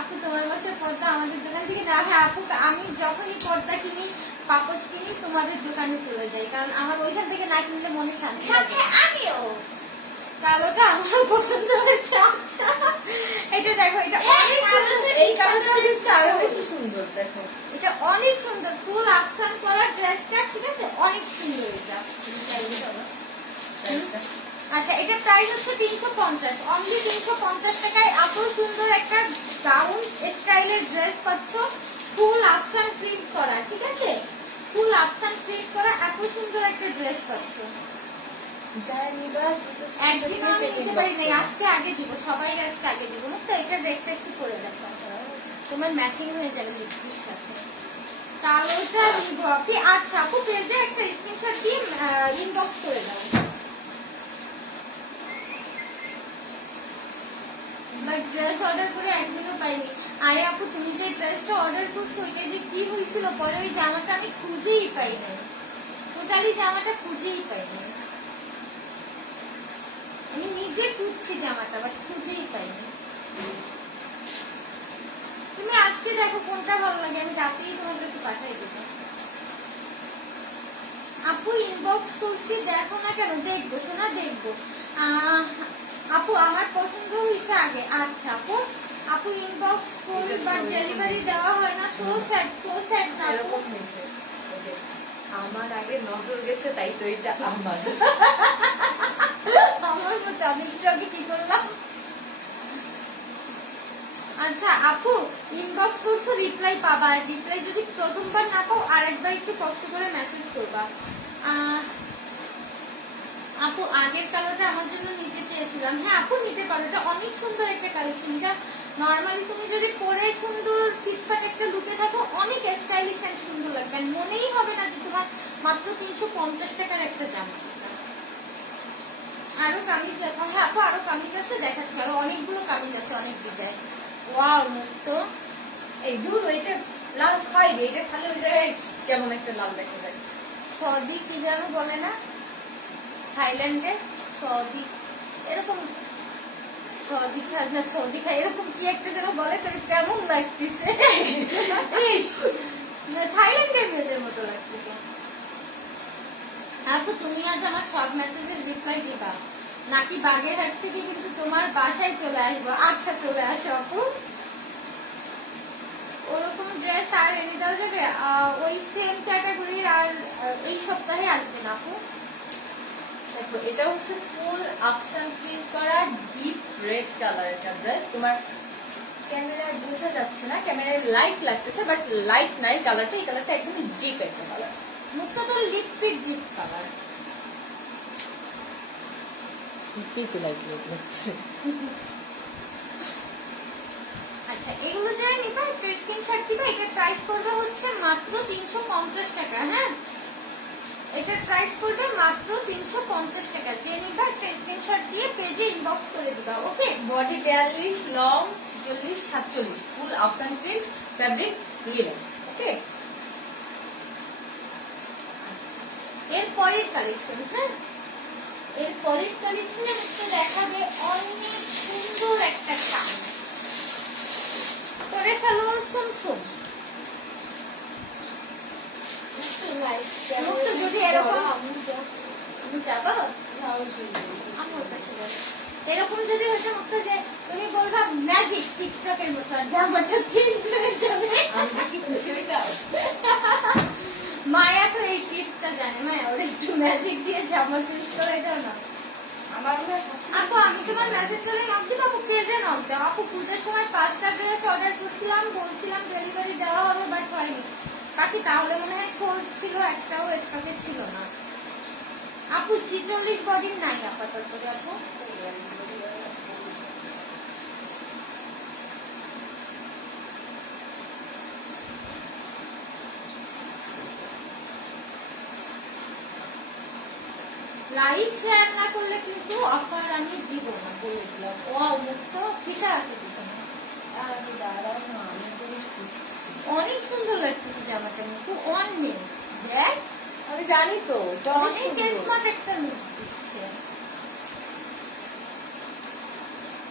আপু তোমার বাসার পর্দা আমাদের দোকান থেকে না? হ্যাঁ আপু আমি যখনই পর্দা কিনি পাপোশ কিনি তোমাদের দোকানে চলে যাই, কারণ আমার ওইখান থেকে না কিনলে মনে শান্তি লাগে। আমিও কালোটা আমার পছন্দ হয়েছে। আচ্ছা এটা দেখো, এটা অনেক সুন্দর। এই কালারটা হচ্ছে আরো বেশি সুন্দর। দেখো এটা অনেক সুন্দর ফুল আফসান করা ড্রেসটা, ঠিক আছে অনেক সুন্দর। এটা প্রাইসটা। আচ্ছা এটা প্রাইস হচ্ছে 350, অনলি 350 টাকায় এত সুন্দর একটা গাউন স্টাইলের ড্রেস পাচ্ছ, ফুল আফসান প্রিন্ট করা। ঠিক আছে ফুল আফসান প্রিন্ট করা এত সুন্দর একটা ড্রেস পাচ্ছ। যারা নিবা দ্রুত screenshot একদিন নিয়ে আমি page নিতে inbox পারি নাই, করো। আজকে আগে দিব, সবাই আজকে আগে দিব না তো। এটা দেখতে একটু করে দেখো, তোমার ম্যাচিং হয়ে যাবে লিপস্টিকের সাথে। কালোটা নিব আপনি। আচ্ছা আপু পেজে একটা স্ক্রিনশট দিয়ে ইনবক্স করে দাও। বাট ড্রেস অর্ডার করে একদিনও পাইনি। আরে আপু তুমি যে ড্রেসটা অর্ডার করছো ওইটা যে কি হয়েছিল পরে, ওই জামাটা আমি খুঁজেই পাই নাই, টোটালি জামাটা খুঁজেই পাই নাই। আমি নিজে খুঁজছি জামাটা বাট খুঁজেই পাইনি। তুমি আজকে দেখো কোনটা ভালো লাগে, আমি রাতেই তোমার কাছে পাঠাই দেবো। আপু ইনবক্স করছি দেখো না কেন? দেখবো শোনা, দেখবো। আপু আমার পছন্দ হয়েছে আগে। আচ্ছা আপু, আপু ইনবক্স করি বাট ডেলিভারি দেওয়া হয় না। সো স্যাড না আপু। এরকম হয়েছে ওই যে আমার আগে নজর গেছে তাই তো এটা আমার। আমার মতো আমি একটু আগে কি করলাম? আচ্ছা আপু ইনবক্স করছো, রিপ্লাই পাবা। আর রিপ্লাই যদি প্রথমবার না পাও আরেকবার একটু কষ্ট করে মেসেজ করবা। আপু আগের কালারটা আমার জন্য নিতে চেয়েছিলাম। হ্যাঁ আপু নিতে পারো, এটা অনেক সুন্দর একটা কালেকশন। এটা নর্মালি তুমি যদি পরে সুন্দর ফিটফাট একটা লুকে থাকো অনেক স্টাইলিশ এন্ড সুন্দর লাগবে, আর মনেই হবে না যে তোমার মাত্র 350 টাকার একটা জামা। আরো কামিজ দেখো। হ্যাঁ আপু আরো কামিজ আছে, দেখাচ্ছি। আরো অনেকগুলো কামিজ আছে, অনেক ডিজাইন। ওয়াও মুক্ত, এই দূর এটা লাল খাই রে, এটা খালি ওই জায়গায় কেমন একটা লাল দেখা যায়। সৌদি কি যেন বলে না, থাইল্যান্ডে সৌদি এরকম, সৌদি খাই না, সৌদি খাই এরকম কি একটা যেন বলে, তোর কেমন লাগতেছে? থাইল্যান্ডের মেয়েদের মতো লাগতেছে। আপু তুমি আজ আমার সব মেসেজের রিপ্লাই দিবা নাকি বাগেরহাট থেকে কিন্তু তোমার বাসায় চলে আসবো? আচ্ছা চলে আসো আপু। ওরকম ড্রেস আর এনে দেওয়া যাবে? ওই সেম ক্যাটাগরির আর এই সপ্তাহে আসবে না আপু। দেখো এটা হচ্ছে ফুল আপসান প্রিন্ট করা ডিপ রেড কালার একটা ড্রেস। তোমার ক্যামেরায় বোঝা যাচ্ছে না, ক্যামেরায় লাইট লাগতেছে বাট লাইট নাই কালারটা। এই কালারটা একদমই ডিপ একটা কালার। মুখটা তো লিপস্টিক ডিপ কালার। ডিপই লাইট লাগতেছে। আচ্ছা এগুলো যারা নিবা একটা স্ক্রিনশট দিবা। এটার প্রাইস পড়বে হচ্ছে মাত্র 350 টাকা। হ্যাঁ এটার প্রাইস পড়বে মাত্র 350 টাকা। যে নিবা একটা স্ক্রিনশট দিয়ে পেজে ইনবক্স করে দিবা। ওকে বডি 42, লং 46, 47, ফুল আপসান প্রিন্ট, ফ্যাব্রিক লিনেন। ওকে এর পরের কালেকশন। হ্যাঁ এর পরের কালেকশনে একটু দেখাবে অনেক সুন্দর একটা শাড়ি। পরে ফেলো সুমসুম। মুক্ত যদি এরকম আমি যাবো আমার কাছে বলো। এরকম যদি হচ্ছে মুক্ত যে তুমি বলবা ম্যাজিক টিকটকের মতো, আর জামাটা চেঞ্জ হয়ে যাবে। আমি কি খুশি হইতাম? মায়া তো এই টিপসটা জানে। মায়া ওরা একটু ম্যাজিক দিয়ে জামা চেঞ্জ করে দাও না। আমার মনে হয় আপু আমি তোমার মেসেজ চলে নক দিব। আপু পেজে নক দাও। আপু পূজার সময় 5টা ড্রেস অর্ডার করছিলাম, বলছিলাম ডেলিভারি দেওয়া হবে বাট হয়নি। বাকি তাহলে মনে হয় সোল্ড ছিল, একটাও স্টকে ছিল না। আপু 46 বডির নাই আপাতত। আপু লাইভ শেয়ার না করলে কিন্তু অফার আমি দিব না, বলে দিলাম। ও মুক্ত কিসা আছে পিছনে। আমি দাঁড়াও না, আমি তো বেশ খুশি। অনেক সুন্দর লাগতেছে জামাটা কিন্তু অনেক। দেখ আমি জানি তো এটা অনেক অনেক সুন্দর। স্মার্ট একটা লুক দিচ্ছে।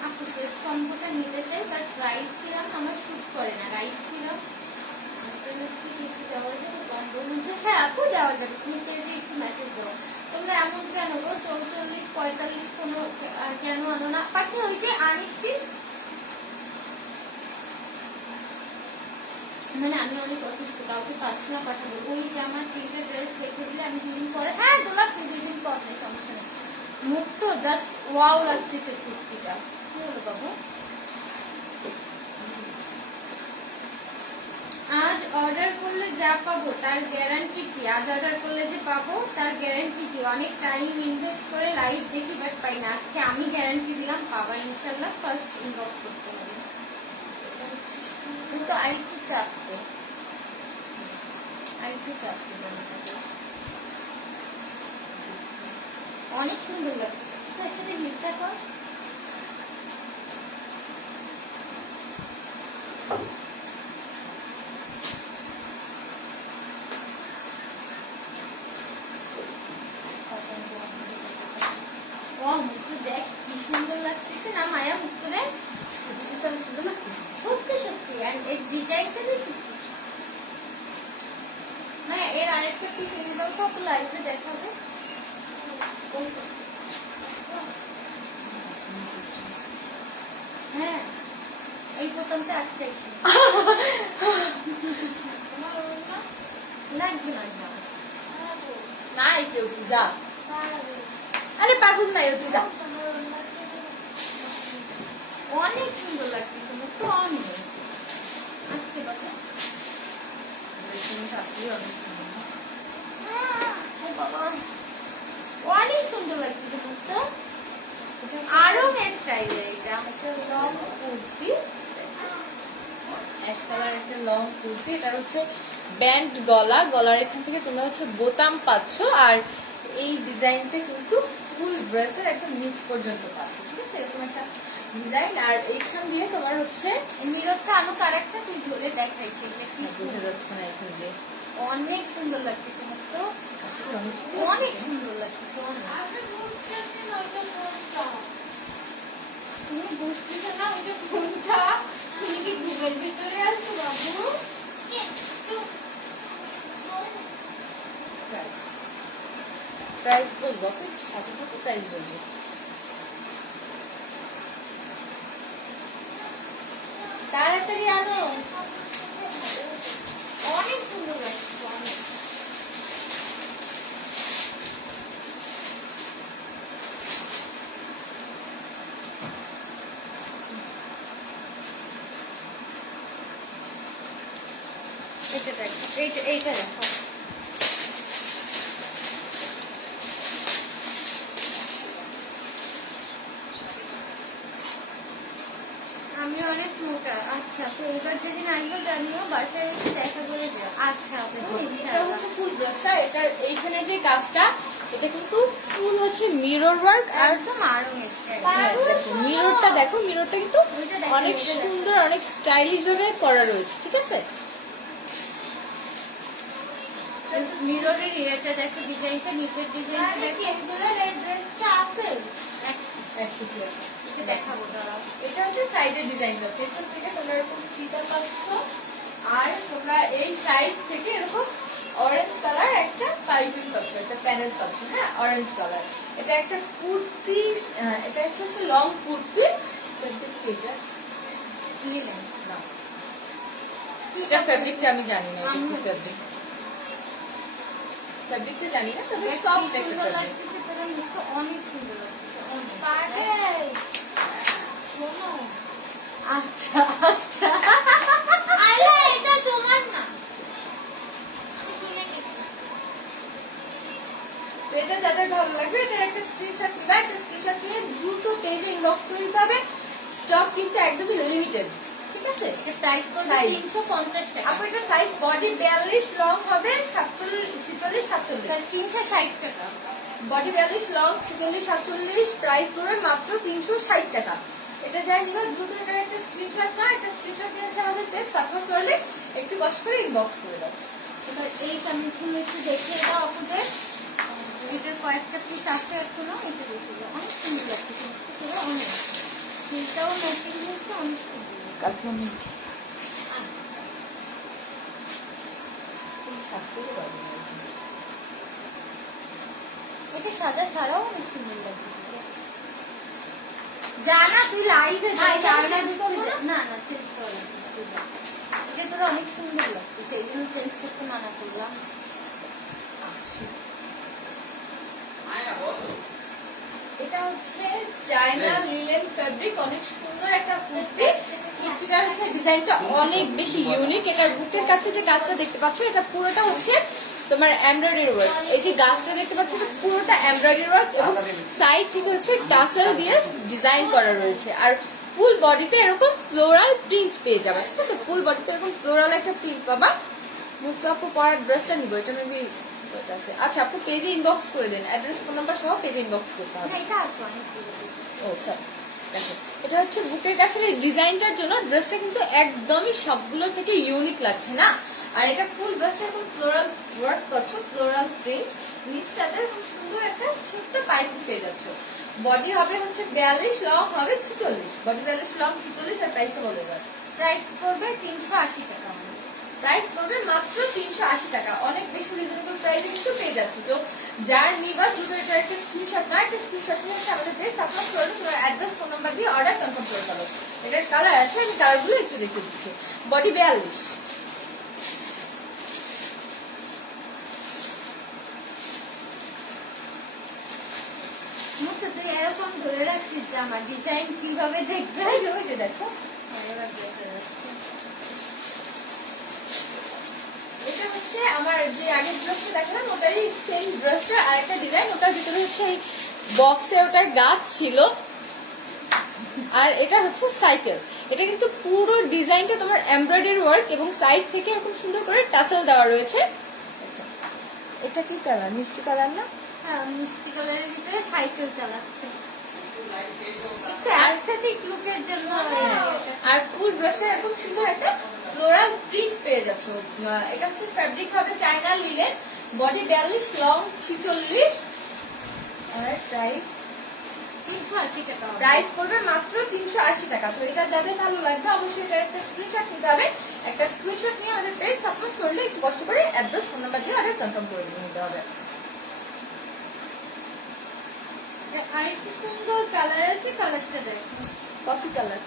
আপু টেস্ট কম্বোটা নিতে চাই বাট রাইস সিরাম আমার শুট করে না। রাইস সিরাম দেওয়া যাবে কম্বোর মধ্যে? হ্যাঁ আপু দেওয়া যাবে। তুমি পেজে একটু মেসেজ দাও। তোমরা এমন কেন গো 44, 45 কোনো কেন আনো না? পাখি ওই যে আনিস্টিস মানে আমি অনেক অসুস্থ, কাউকে পাচ্ছি না পাঠাবো। ওই যে আমার 3টে ড্রেস রেখে দিলে আমি 2 দিন পরে। হ্যাঁ দোলা 2 দিন পর নেই, সমস্যা নেই। মুখ তো জাস্ট ওয়াও লাগতেছে কুর্তিটা। কি হলো বাবু? আজ অর্ডার করলে যা পাবো তার গ্যারান্টি কি? আজ অর্ডার করলে যে পাবো তার গ্যারান্টি কি? অনেক টাইম ইনভেস্ট করে লাইভ দেখি বাট পাই না। আজকে আমি গ্যারান্টি দিলাম পাবা ইনশাল্লাহ। ফার্স্ট ইনবক্স করতে হবে। কিন্তু আরেকটু চাপতে, আরেকটু চাপতে জামাটাকে। অনেক সুন্দর লাগছে। তার সাথে হিলটা কর। ও মুখটা দেখ কি সুন্দর লাগতেছে না মায়া? মুখটা দেখ সুন্দর লাগতেছে। সত্যি সত্যি। আর এর ডিজাইনটা দেখেছিস? মানে এর আরেকটা পিস এনে দাও তো, আপু লাইভে দেখাবে। হ্যাঁ এই বোতামটা আটকাইছি। লাগবে না না। না কেউ তুই যা। আরে পারবো না, তুই যা। অনেক সুন্দর লাগতেছে মুখটা অনেক। আজকে বাবা ও বাবা অনেক সুন্দর লাগতেছে মুখটা। আরো স্টাইলের এটা একটা লং কুর্তি, অ্যাশ কালার একটা লং কুর্তি। এটা হচ্ছে ব্যান্ড গলা, গলার এখান থেকে তোমরা হচ্ছে বোতাম পাচ্ছ। আর এই ডিজাইনটা কিন্তু ফুল ড্রেসের একদম নিচ পর্যন্ত পাচ্ছ, ঠিক আছে? এরকম একটা ডিজাইন। আর এইখান দিয়ে তোমার হচ্ছে মিররটা আলো কারেক্টটা তুই ধরে দেখাইছিস যে কি বোঝা যাচ্ছে না এখান দিয়ে। অনেক সুন্দর লাগতেছে মুখটা। অনেক সুন্দর লাগতেছে অনেক। তুমি বুঝতেছো না ওইটা কোনটা? তুমি কি গুগল ভিতরে আসছো বাবু? প্রাইস বলবো, সাথে সাথে প্রাইস বলবো। তাড়াতাড়ি আনো। অনেক সুন্দর লাগছে অনেক। এটা দেখো, এইটা দেখো। আমি অনেক মোটা। আচ্ছা তো এবার যেদিন আসবো জানিও, বাসায় এসে দেখা করে যাও। আচ্ছা এটা হচ্ছে ফুল ড্রেসটা। এটার এইখানে যে কাজটা, এটা কিন্তু ফুল হচ্ছে মিরর ওয়ার্ক। আর একদম আরো স্টাইল। মিররটা দেখো, মিররটা কিন্তু ওইটা দেখো, অনেক ওইটা দেখো। সুন্দর, অনেক স্টাইলিশ ভাবে করা রয়েছে, ঠিক আছে? মিররের ইয়েটা দেখো, ডিজাইনটা নিচের ডিজাইনটা দেখো। এক পিসি আছে। এটা দেখাবো দাঁড়াও। এটা হচ্ছে সাইডের ডিজাইনটা। পেছন থেকে তোমরা এরকম ফিতা পাচ্ছ, আর তোমরা এই সাইড থেকে এরকম অরেঞ্জ কালার একটা পাইপিং পাচ্ছ, একটা প্যানেল পাচ্ছ। হ্যাঁ, অরেঞ্জ কালার। এটা একটা কুর্তি, এটা একটা হচ্ছে লং কুর্তি। এটা নিলেন না, এটা ফ্যাব্রিকটা আমি জানি না। এটা কি ফ্যাব্রিক, ফ্যাব্রিকটা জানি না, তবে সফট একটা সুন্দর ফ্যাব্রিক। লাগতেছে, তার মুখটা অনেক সুন্দর লাগতেছে অনেক। শোনো আচ্ছা আচ্ছা আল্লাহ এটা তোমার না, আমি শুনে গেছি। তো এটা যাদের ভালো লাগবে এটার একটা স্ক্রিনশট নিবা। একটা স্ক্রিনশট নিয়ে দ্রুত পেজে ইনবক্স করে দিতে হবে। স্টক কিন্তু একদমই লিমিটেড, ঠিক আছে? এটা প্রাইস পড়বে Size। 350 টাকা। আপু এটা সাইজ বডি 42, লং হবে 47, 46, 47। তার 360 টাকা। বডি 42, লং 46, 47, প্রাইস পড়বে মাত্র 360 টাকা। এটা যাই নিবা দ্রুত এটার একটা স্ক্রিনশট না, একটা স্ক্রিনশট নিয়ে হচ্ছে আমাদের পেজ সাপোজ করলে একটু কষ্ট করে ইনবক্স করে দাও। এবার এই কামিজগুলো একটু দেখিয়ে দাও আপুদের। এটার কয়েকটা পিস আছে এখনো, এটা দেখে দাও। অনেক সুন্দর লাগছে কিন্তু অনেক। ফিলটাও ম্যাচিং হয়েছে, অনেক সুন্দর। কালকে আমি সাজতে পারবো না। এটা সাদা ছাড়াও অনেক সুন্দর লাগছে। জানা তুই লাইভে না, এটা আমি চেঞ্জ change করবো করবো না। না না চেঞ্জ করা লাগবে না, তুই যা। এটা তোর অনেক সুন্দর লাগছে, সেই জন্য চেঞ্জ করতে মানা করলাম। এটা হচ্ছে চায়না লিলেন ফ্যাব্রিক, অনেক সুন্দর একটা কুর্তি। কুর্তিটার হচ্ছে ডিজাইনটা অনেক বেশি ইউনিক। এটার বুকের কাছে যে গাছটা দেখতে পাচ্ছ এটা পুরোটা হচ্ছে তোমার এমব্রয়ডারি ওয়ার্ক। এই যে গাছটা দেখতে পাচ্ছ এটা পুরোটা এমব্রয়ডারি ওয়ার্ক এবং সাইড থেকে হচ্ছে টাসেল দিয়ে ডিজাইন করা রয়েছে। আর ফুল বডিতে এরকম ফ্লোরাল প্রিন্ট পেয়ে যাবে, ঠিক আছে? ফুল বডিতে এরকম ফ্লোরাল একটা প্রিন্ট পাবা। মুক্ত আপু পরার ড্রেসটা নিবো, এটা মেবি আছে। আচ্ছা আপু পেজে ইনবক্স করে দেন, অ্যাড্রেস ফোন নাম্বার সহ পেজে ইনবক্স করতে হবে। এটা আছে অনেক ও স্যার দেখো, এটা হচ্ছে বুকের কাছে এই ডিজাইনটার জন্য ড্রেসটা কিন্তু একদমই সবগুলো থেকে ইউনিক লাগছে না? আর এটা ফুল ড্রেসটা এখন ফ্লোরাল ওয়ার্ক করছো, ফ্লোরাল প্রিন্ট, নিচটাতে খুব সুন্দর একটা ছোট্ট পাইপিং পেয়ে যাচ্ছ। বডি হবে হচ্ছে 42, লং হবে 46। Body 42, long 46। আর প্রাইসটা বলে এবার। প্রাইস পড়বে 380 টাকা। প্রাইস পড়বে মাত্র 380 টাকা। অনেক বেশি রিজনেবল প্রাইসে কিন্তু পেয়ে যাচ্ছি। তো যার নিবা দ্রুত এটা একটা স্ক্রিনশট না, একটা স্ক্রিনশট নিয়ে হচ্ছে আমাদের পেজ আপলোড করে তোমার অ্যাড্রেস ফোন নাম্বার দিয়ে অর্ডার কনফার্ম করে ফেলো। এটার কালার আছে, আমি কালারগুলো একটু দেখে দিচ্ছি। বডি 42, মুখে তুই এরকম ধরে রাখছিস যে আমার ডিজাইন কিভাবে দেখবে। ওই যে দেখো এবার দেখে যাচ্ছে। এটা হচ্ছে আমার যে আগের ড্রেসটা দেখালাম ওটারই সেম ড্রেসটা আর একটা ডিজাইন। ওটার ভিতরে হচ্ছে এই বক্সে ওটার গাছ ছিল, আর এটা হচ্ছে সাইকেল। এটা কিন্তু পুরো ডিজাইনটা তোমার এমব্রয়ডারি ওয়ার্ক এবং সাইড থেকে এরকম সুন্দর করে টাসেল দেওয়া রয়েছে। এটা কি কালার? মিষ্টি কালার না? হ্যাঁ, মিষ্টি কালারের ভিতরে সাইকেল চালাচ্ছে, একটু অ্যাস্থেটিক লুকের জন্য। আর ফুল ড্রেসটা এরকম সুন্দর একটা ফ্লোরাল প্রিন্ট পেয়ে যাচ্ছ। এটা হচ্ছে ফ্যাব্রিক হবে চায়না লিনেন। Body 42, long 46। আর প্রাইস 380 টাকা। প্রাইস পড়বে মাত্র 380 টাকা। তো এটা যাদের ভালো লাগবে অবশ্যই এটার একটা স্ক্রিনশট নিতে হবে। একটা স্ক্রিনশট নিয়ে আমাদের পেজ আপলোড করলে একটু কষ্ট করে অ্যাড্রেস ফোন নাম্বার দিয়ে অর্ডার কনফার্ম করে নিতে হবে। আর একটু সুন্দর কালার আছে, কালারটা দেখো। Coffee colour.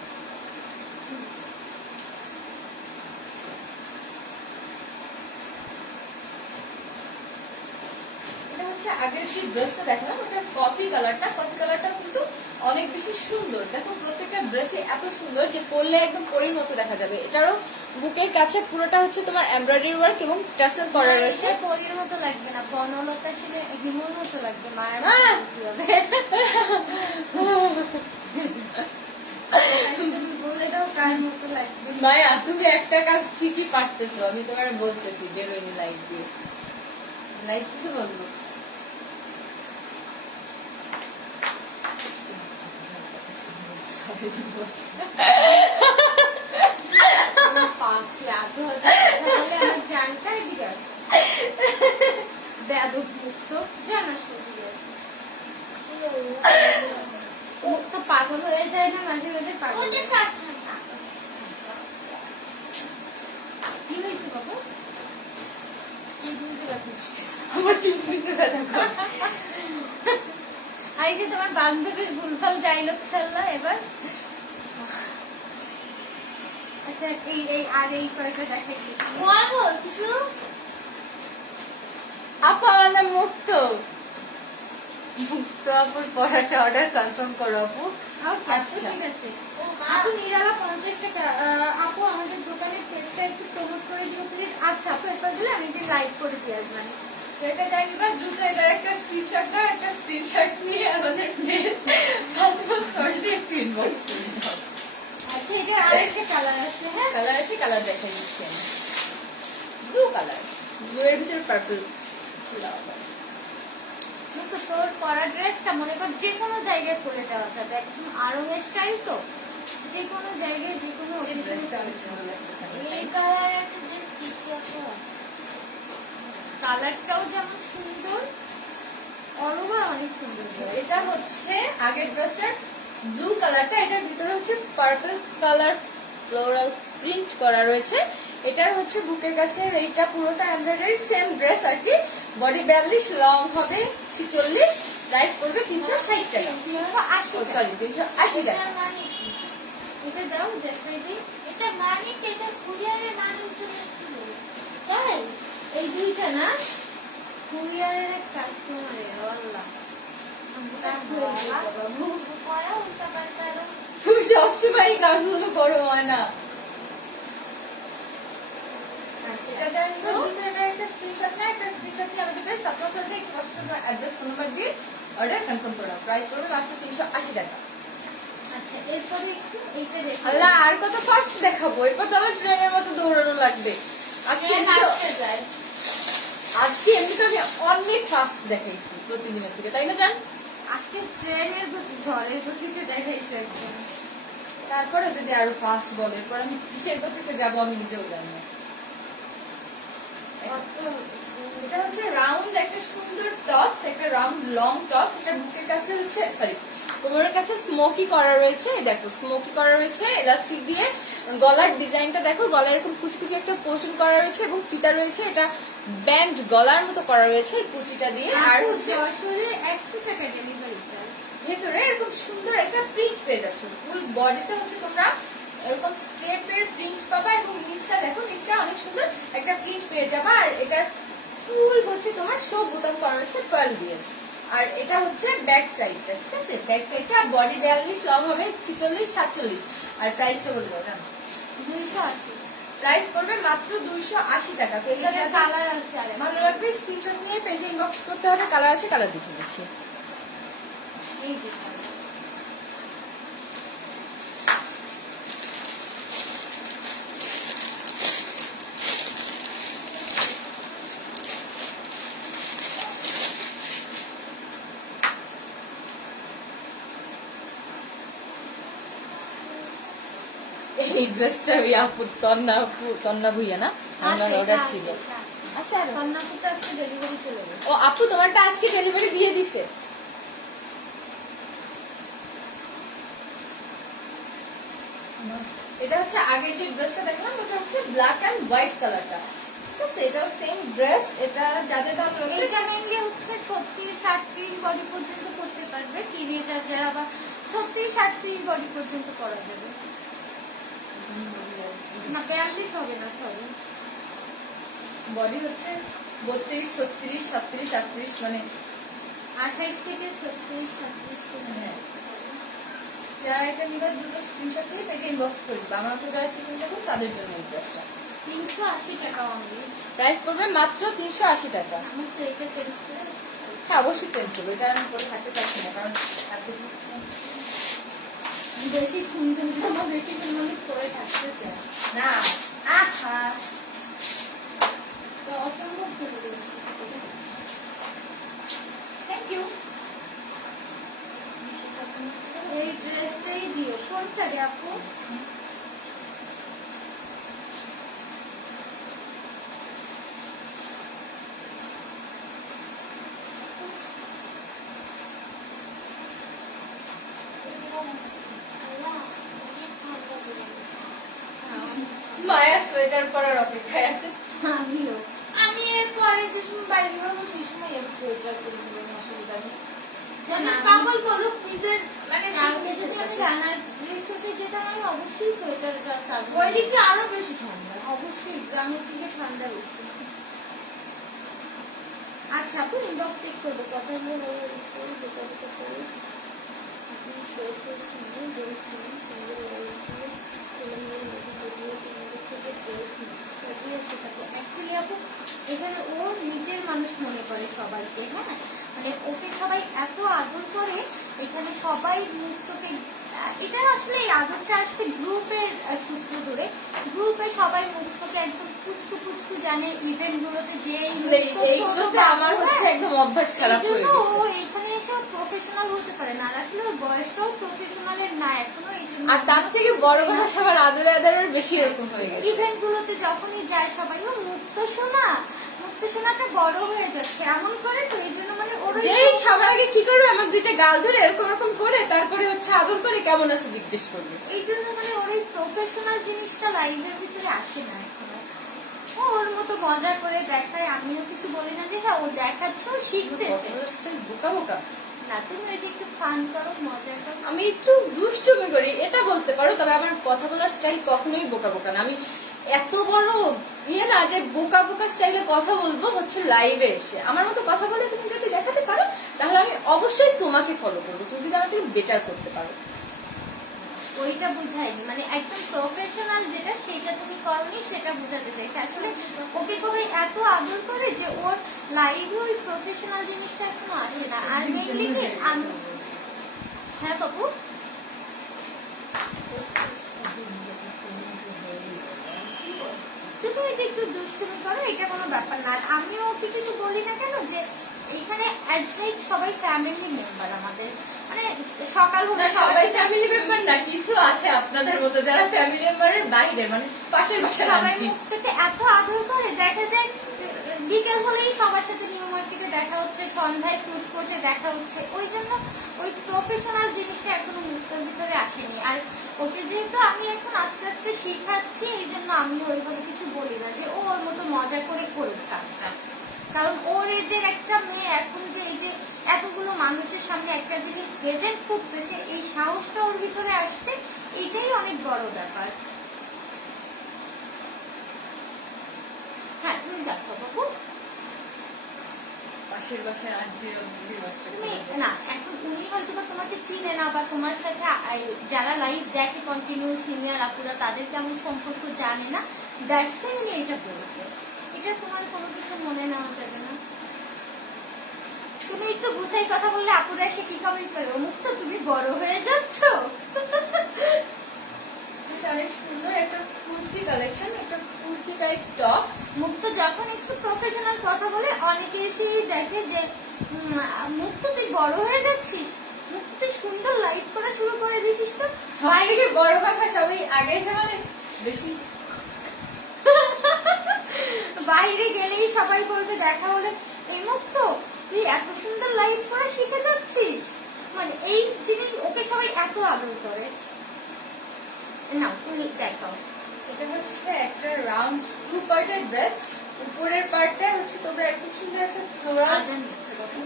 এটা হচ্ছে আগের যে ড্রেসটা দেখালাম ওটা কফি কালারটা। কফি কালারটা কিন্তু অনেক বেশি সুন্দর। দেখো প্রত্যেকটা ড্রেসে এত সুন্দর যে পরলে একদম পরীর মতো দেখা যাবে। এটারও বুকের কাছে পুরোটা হচ্ছে তোমার এমব্রয়ডারি ওয়ার্ক এবং টাসেল করা রয়েছে। পরীর মতো লাগবে না, বনলতা সেনে হিমুর মতো লাগবে। মায়ের আহ! মতো হবে। তুমি বলে দাও কার মতো লাগবে। মায়া তুমি একটা কাজ ঠিকই পারতেছো, আমি তোমার বলতেছি বেরোয়নি লাইট দিয়ে। লাইট কিছু বলবো পাখি আধো তাহলে আমার জানটাই দিগাস বেদব মুক্ত জানা শুধু মুক্ত পাগল হয়ে যায় না মাঝে মাঝে? পাগল কি হয়েছে বাবু? আমার টিভিতে ব্যথা করে। আর এই যে তোমার বান্ধবীর ভুলভাল ডায়লগ ছাড়লা এবার। আচ্ছা এই আর এই কয়েকটা দেখাই কিছু। আপু আমার নাম মুক্ত। মুক্ত আপুর পড়াটা অর্ডার কনফার্ম করো আপু। আচ্ছা ঠিক আছে। আপু নিরালা 50 টাকা। আপু আমাদের দোকানের পেজটা একটু প্রমোট করে দিও প্লিজ। আচ্ছা আপু এরপর দিলে আমি একটু লাইক করে দিয়ে আসবেন। এটা জানিবা দ্রুত এটার একটা স্ক্রিনশট দাও, একটা স্ক্রিনশট নিয়ে আমাদের পেজ আপলোড করলে একটু ইনবক্স করে দাও। আচ্ছা এটা আরেকটা কালার আছে। হ্যাঁ কালার আছে, কালার দেখাই দিচ্ছি আমি। ব্লু কালার, ব্লু এর ভিতরে পার্পল। কিন্তু তোর পরা ড্রেসটা মনে কর যে কোনো জায়গায় পরে যাওয়া যাবে, একদম আরং স্টাইল তো, যে কোনো জায়গায় যে কোনো ড্রেসটা অনেক সুন্দর লাগতেছে। এই কালার একটা ড্রেস কালারটাও যেমন সুন্দর, অরোমা অনেক সুন্দর। এটা হচ্ছে আগের ড্রেসটার ব্লু কালারটা, এটার ভিতরে হচ্ছে পার্পল কালার ফ্লোরাল প্রিন্ট করা রয়েছে। এটার হচ্ছে বুকের কাছে এইটা পুরোটা এমব্রয়ডারি সেম ড্রেস আর কি। বডি 42, লং হবে 46। প্রাইস পড়বে 360 টাকা। ও সরি 380 টাকা। এটা দাও দেখাই দিই। এটা মানে এটা কুরিয়ারের মানে তাই এই দুইটা না কুরিয়ারের এক কাস্টমার আল্লাহ তুমি সবসময় কাজগুলো করো না। আচ্ছা এটা জানতো এটা একটা স্ক্রিনশট না, একটা স্ক্রিনশট নিয়ে আমাদের পেজ সাতমাস ওয়ার্ল্ডে একটু কষ্ট করে অ্যাড্রেস ফোন নাম্বার দিয়ে অর্ডার কনফার্ম করো। প্রাইস পড়বে মাত্র 380 টাকা। আচ্ছা এরপরে একটু এইটা দেখো। আল্লাহ আর কত ফার্স্ট দেখাবো, এরপর তো আমার ট্রেনের মতো দৌড়ানো লাগবে। আজকে লাস্টে যায়। আজকে এমনিতে আমি অনেক ফাস্ট দেখাইছি প্রতিদিনের থেকে, তাই না জান? আজকে ট্রেনের ঝড়ের গতিতে দেখাইছে একদম। তারপরে যদি আরো ফাস্ট বলে এরপর আমি কিসের গতিতে যাবো আমি নিজেও জানি না। এটা হচ্ছে রাউন্ড একটা সুন্দর টপস, একটা রাউন্ড লং টপস। এটা বুকের কাছে হচ্ছে সরি কোমরের কাছে স্মোকি করা রয়েছে, দেখো স্মোকি করা রয়েছে ইলাস্টিক দিয়ে। গলার ডিজাইনটা দেখো, গলার এরকম কুচকুচি একটা পোর্শন করা রয়েছে এবং ফিতা রয়েছে, এটা ব্যান্ড গলার মতো করা রয়েছে কুচিটা দিয়ে। আর হচ্ছে আসলে 100 টাকা ডেলিভারি চার্জ। ভেতরে এরকম সুন্দর একটা প্রিন্ট পেয়ে যাচ্ছ। ফুল বডিতে হচ্ছে তোমরা এরকম স্টেপের প্রিন্ট পাবা এবং নিচটা দেখো, নিচটা অনেক সুন্দর একটা প্রিন্ট পেয়ে যাবা। আর এটার ফুল হচ্ছে তোমার সব বোতাম করা রয়েছে পার্ল দিয়ে। আর এটা হচ্ছে ব্যাক সাইডটা, ঠিক আছে? ব্যাক সাইডটা বডি 42, লং হবে 46, 47। আর প্রাইসটা বলবো জানো 280। প্রাইস পড়বে মাত্র 280 টাকা। এখানে কালার আছে আর ভালো লাগবে স্ক্রিনশট নিয়ে পেজে ইনবক্স করতে হবে। কালার আছে, কালার দেখিয়ে দিচ্ছি। এই যে colour। এই ড্রেসটা ওই আপু তন্না ভুইয়া না, আমার অর্ডার ছিল। আচ্ছা কন্যাকুটা আজকে ডেলিভারি চলে গেছে। ও আপু তোমারটা আজকে ডেলিভারি দিয়ে দিছে। এটা হচ্ছে আগে যে ড্রেসটা দেখলাম ওটা হচ্ছে ব্ল্যাক এন্ড হোয়াইট কালারটা, ঠিক আছে? এটাও সেম ড্রেস। এটা যাদের দাম লাগবে এইটা মেইনলি হচ্ছে 36 38 বডি পর্যন্ত করতে পারবে। টিনেজার যারা আবার 36 38 বডি পর্যন্ত করা যাবে। না 42 হবে না, সরি। বডি হচ্ছে 32 36 37 38 মানে 28 থেকে 36 37 পর্যন্ত। হ্যাঁ। যারা এটা নিবে দ্রুত স্ক্রিনশট দিয়ে পেজে ইনবক্স করে দিবে। আমার মতো যারা চিকেন যাবো তাদের জন্য এই ড্রেসটা 380 টাকা অনলি। প্রাইস পড়বে মাত্র 380 টাকা। আমি তো এটা চেঞ্জ করে হ্যাঁ অবশ্যই চেঞ্জ করবো, এটা আমি করে থাকতে পারছি না কারণ বেশি সুন্দর জামা বেশি সুন্দর পরে থাকতে চাই না। আহা তো অসম্ভব সুন্দর। Thank you. এই ড্রেসটাই দিও। কোনটা রে আপু? মায়া সোয়েটার পরার অপেক্ষায় আছে। আমিও। আমি এর পরে যে সময় বাইরে বেরোবো সেই সময় আমি সোয়েটার পরে নেবো, অসুবিধা নেই। জানিস পাগল বলুক নিজের মানে সামনে যদি আমি রানার ড্রেস হতে যেটা আমি অবশ্যই সোয়েটারটা চাবো। ওই দিকে আরো বেশি ঠান্ডা, অবশ্যই গ্রামের দিকে ঠান্ডা বেশি। আচ্ছা আপু ইনবক্স চেক করবো কথাগুলো বলে রিস্টোর করতে পারি। আপনি শেয়ার করছেন ড্রেস সুন্দর অ্যাকচুয়ালি আপু এখানে ও নিজের মানুষ মনে করে সবাইকে। হ্যাঁ মানে ওকে সবাই এত আদর করে, এখানে সবাই মুক্তকে এটা আসলে এই আদরটা আসছে গ্রুপের সূত্র ধরে। গ্রুপে সবাই মুক্তকে একদম পুচকু পুচকু জানে ইভেন্ট গুলোতে যে এইগুলোতে আমার হচ্ছে একদম অভ্যাস খারাপ হয়ে গেছে। ও এখানে এসে প্রফেশনাল হতে পারে না, আর আসলে ওর বয়সটাও প্রফেশনালের না এখনো। এই জন্য আর তার থেকে বড় কথা সবার আদরে আদরের বেশি এরকম হয়ে গেছে। ইভেন্ট গুলোতে যখনই যায় সবাই ও মুক্ত সোনা, মুক্ত সোনাটা বড় হয়ে যাচ্ছে এমন করে। তো এই জন্য মানে ওর যেই সবার আগে কি করবে আমার দুইটা গাল ধরে এরকম এরকম করে তারপরে হচ্ছে আদর করে কেমন আছে জিজ্ঞেস করবে। এই জন্য মানে ওর এই প্রফেশনাল জিনিসটা লাইফের ভিতরে আসে না এখনো। ও ওর মতো মজা করে দেখায়, আমিও কিছু বলি না যে হ্যাঁ ও দেখাচ্ছে, ও শিখতেছে। বোকা বোকা না তুমি ওই যে একটু ফান করো, মজা করো। আমি একটু দুষ্টুমি করি এটা বলতে পারো, তবে আমার কথা বলার স্টাইল কখনোই বোকা বোকা না। আমি এত বড় না যে বোকা বোকা স্টাইলে কথা বলবো হচ্ছে লাইভে এসে। আমার মতো কথা বলে তুমি যদি দেখাতে পারো তাহলে আমি অবশ্যই তোমাকে ফলো করবো, তুমি যদি আমার থেকে বেটার করতে পারো। ওইটা বুঝাইনি, মানে একদম প্রফেশনাল যেটা সেটা তুমি করনি সেটা বুঝাতে চাইছি। আসলে ওকে সবাই এত আদর করে যে ওর লাইভে ওই প্রফেশনাল জিনিসটা এখনো আসে না। আর মেইনলি আমি, হ্যাঁ বাবু, তুমি যে একটু দুষ্টুমি করো এটা কোনো ব্যাপার না। আর আমিও ওকে কিছু বলি না কেন, যে এইখানে অ্যাজ লাইক সবাই ফ্যামিলি মেম্বার আমাদের, মানে সকাল হলে না, সবাই ফ্যামিলি মেম্বার না, কিছু আছে আপনাদের মতো যারা ফ্যামিলি মেম্বারের বাইরে, মানে পাশের বাসার সবাই আন্টি। মুখ থেকে এত আদর করে, দেখা যায় বিকেল হলেই সবার সাথে নিউ মার্কেটে দেখা হচ্ছে, সন্ধ্যায় ফুড কোর্টে দেখা হচ্ছে। ওই জন্য ওই প্রফেশনাল জিনিসটা এখনো মুখের ভিতরে আসেনি। আর ওকে যেহেতু আমি এখন আস্তে আস্তে শিখাচ্ছি, এই জন্য আমি ওইভাবে কিছু বলি না যে ও ওর মতো মজা করে করুক কাজটা। কারণ ওর এজের একটা মেয়ে এখন যে এই যে এতগুলো মানুষের সামনে একটা জিনিস প্রেজেন্ট করতেছে, এই সাহসটা ওর ভিতরে আসছে, এটাই অনেক বড় ব্যাপার। হ্যাঁ তুমি দেখো বাবু, পাশের বাসার আন্টি তুমি না এখন উনি হয়তো বা তোমাকে চিনে না, বা তোমার সাথে যারা লাইভ দেখে কন্টিনিউ সিনিয়র আপুরা তাদের কেমন সম্পর্ক জানে না, দ্যাটস উনি এটা বলছে। এটা তোমার কোনো কিছু মনে নেওয়া যাবে না। তুমি একটু গুছাই কথা বললে আপুরা এসে কি কমেন্ট করে, অমুক তো তুমি বড় হয়ে যাচ্ছ। অনেক সুন্দর একটা কুর্তি কালেকশন, একটা কুর্তি টাইপ টপস। মুক্ত যখন একটু প্রফেশনাল কথা বলে অনেকে এসেই দেখে যে মুক্ত তুই বড় হয়ে যাচ্ছিস, মুক্ত তুই সুন্দর লাইট করা শুরু করে দিছিস তো। সবাই বড় কথা, সবাই আগে এসে মানে বেশি বাইরে গেলেই সবাই বলবে, দেখা হলে এই মুক্ত তুই এত সুন্দর লাইট করা শিখে যাচ্ছিস, মানে এই জিনিস ওকে সবাই এত আদর করে। না তুমি দেখাও, এটা হচ্ছে একটা রাউন্ড টু পার্টের ড্রেস। উপরের পার্টটা হচ্ছে তোমরা খুব সুন্দর একটা ফ্লোরাল আজান দিচ্ছে বাবু।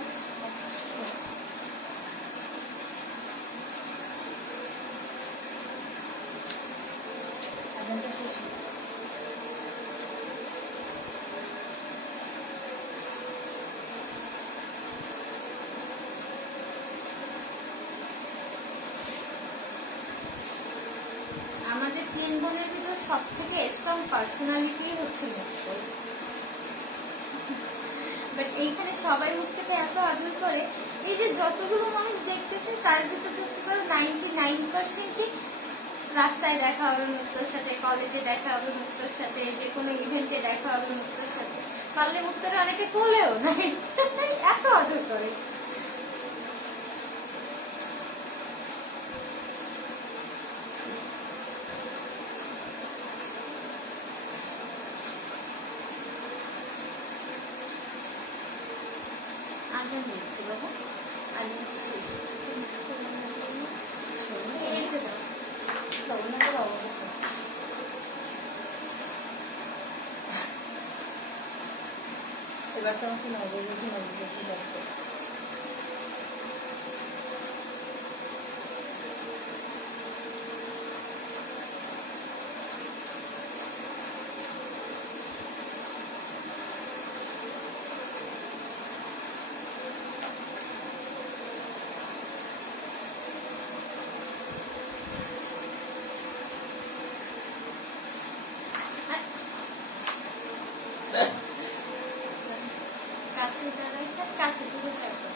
আজানটা শেষ হলো। আমাদের তিন বোনের ভিতর সব থেকে স্ট্রং পার্সোনালিটি হচ্ছে মুক্ত। বাট এইখানে সবাই মুখ থেকে এত আদর করে, এই যে যতগুলো মানুষ দেখতেছে তার ভিতর ধরতে পারো 99% রাস্তায় দেখা হবে মুক্তর সাথে, কলেজে দেখা হবে মুক্তর সাথে, যে কোনো ইভেন্টে দেখা হবে মুক্তর সাথে, পারলে মুক্তরে অনেকে কোলেও নাই, এত আদর করে। আজান দিচ্ছে বাবু, আজান শেষ। রেখে দাও। সবগুলোর অবস্থা। এবার তোমাকে নববধূ লাগবে। কাছে দাঁড়াই থাক, কাছে দূরে যাবো।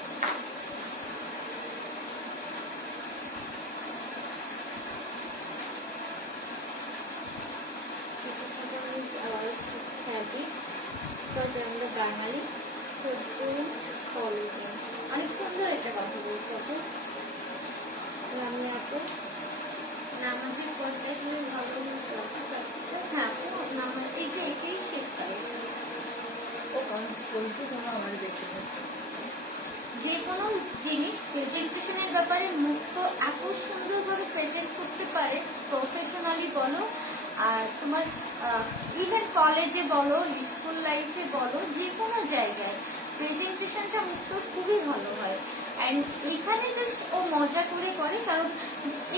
আমরা বাঙালি অনেক সুন্দর একটা কথা বলছো আপু। আমি আপু নামাজের পর্যায়ে তুমি ভালো হ্যাঁ আপু নামাজ, এই যে এটাই শেষ করে ও বলতে তোমরা আমার দেখতে পাচ্ছ। যে কোনো জিনিস প্রেজেন্টেশনের ব্যাপারে মুক্ত এত সুন্দরভাবে প্রেজেন্ট করতে পারে, প্রফেশনালি বলো আর তোমার ইভেন কলেজে বলো, স্কুল লাইফে বলো, যে কোনো জায়গায় প্রেজেন্টেশনটা মুক্ত খুবই ভালো হয়। অ্যান্ড এখানে জাস্ট ও মজা করে করে, কারণ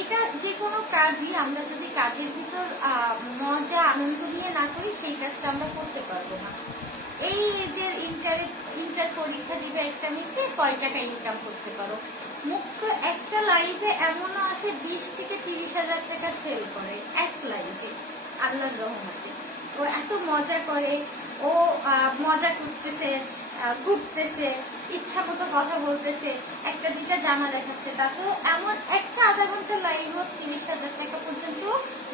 এটা যে কোনো কাজই আমরা যদি কাজের ভিতর মজা আনন্দ নিয়ে না করি সেই কাজটা আমরা করতে পারবো না। এই যে ইন্টার পরীক্ষা দিবে একটা মেয়েকে, কয় টাকা ইনকাম করতে পারো, মুক্ত একটা লাইভে এমনও আছে 20 থেকে 30,000 টাকা সেল করে এক লাইভে, আল্লাহর রহমতে। ও এত মজা করে, ও মজা করতেছে, ঘুরতেছে, ইচ্ছা মতো কথা বলতেছে, একটা দুইটা জামা দেখাচ্ছে, তাতেও এমন একটা আধা ঘন্টা লাইভ 30,000 টাকা পর্যন্ত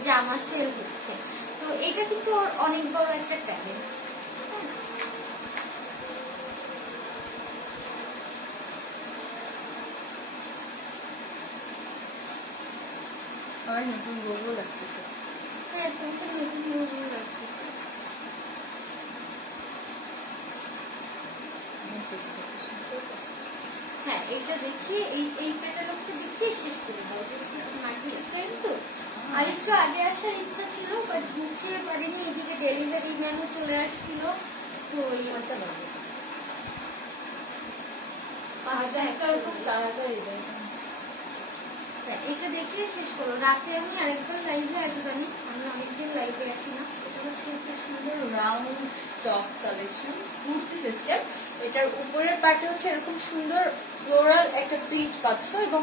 জামা সেল হচ্ছে। তো এটা কিন্তু ওর অনেক বড় একটা ট্যালেন্ট। আমার নতুন বলবো লাগতেছে। হ্যাঁ, তুমি তো নতুন নতুন রাখতেছো। হ্যাঁ, এটা দেখিয়ে এই ক্যাটালগটা দেখিয়ে শেষ করে দাও। কিন্তু আইসো আগে আসার ইচ্ছা ছিল, বাট গুছিয়ে পারিনি, এদিকে ডেলিভারি ম্যানও চলে আসছিল। তো এই কয়টা বাজে? 5টা খুব তাড়াতাড়ি দেয়। হ্যাঁ, এটা দেখিয়ে শেষ করো। রাতে আমি আরেকবার লাইভে আসবানি, আমি অনেকদিন লাইভে আসি না। এটা হচ্ছে একটা সুন্দর round top collection, kurti system. এটার উপরের পার্টে হচ্ছে এরকম সুন্দর ফ্লোরাল একটা প্রিন্ট পাচ্ছ এবং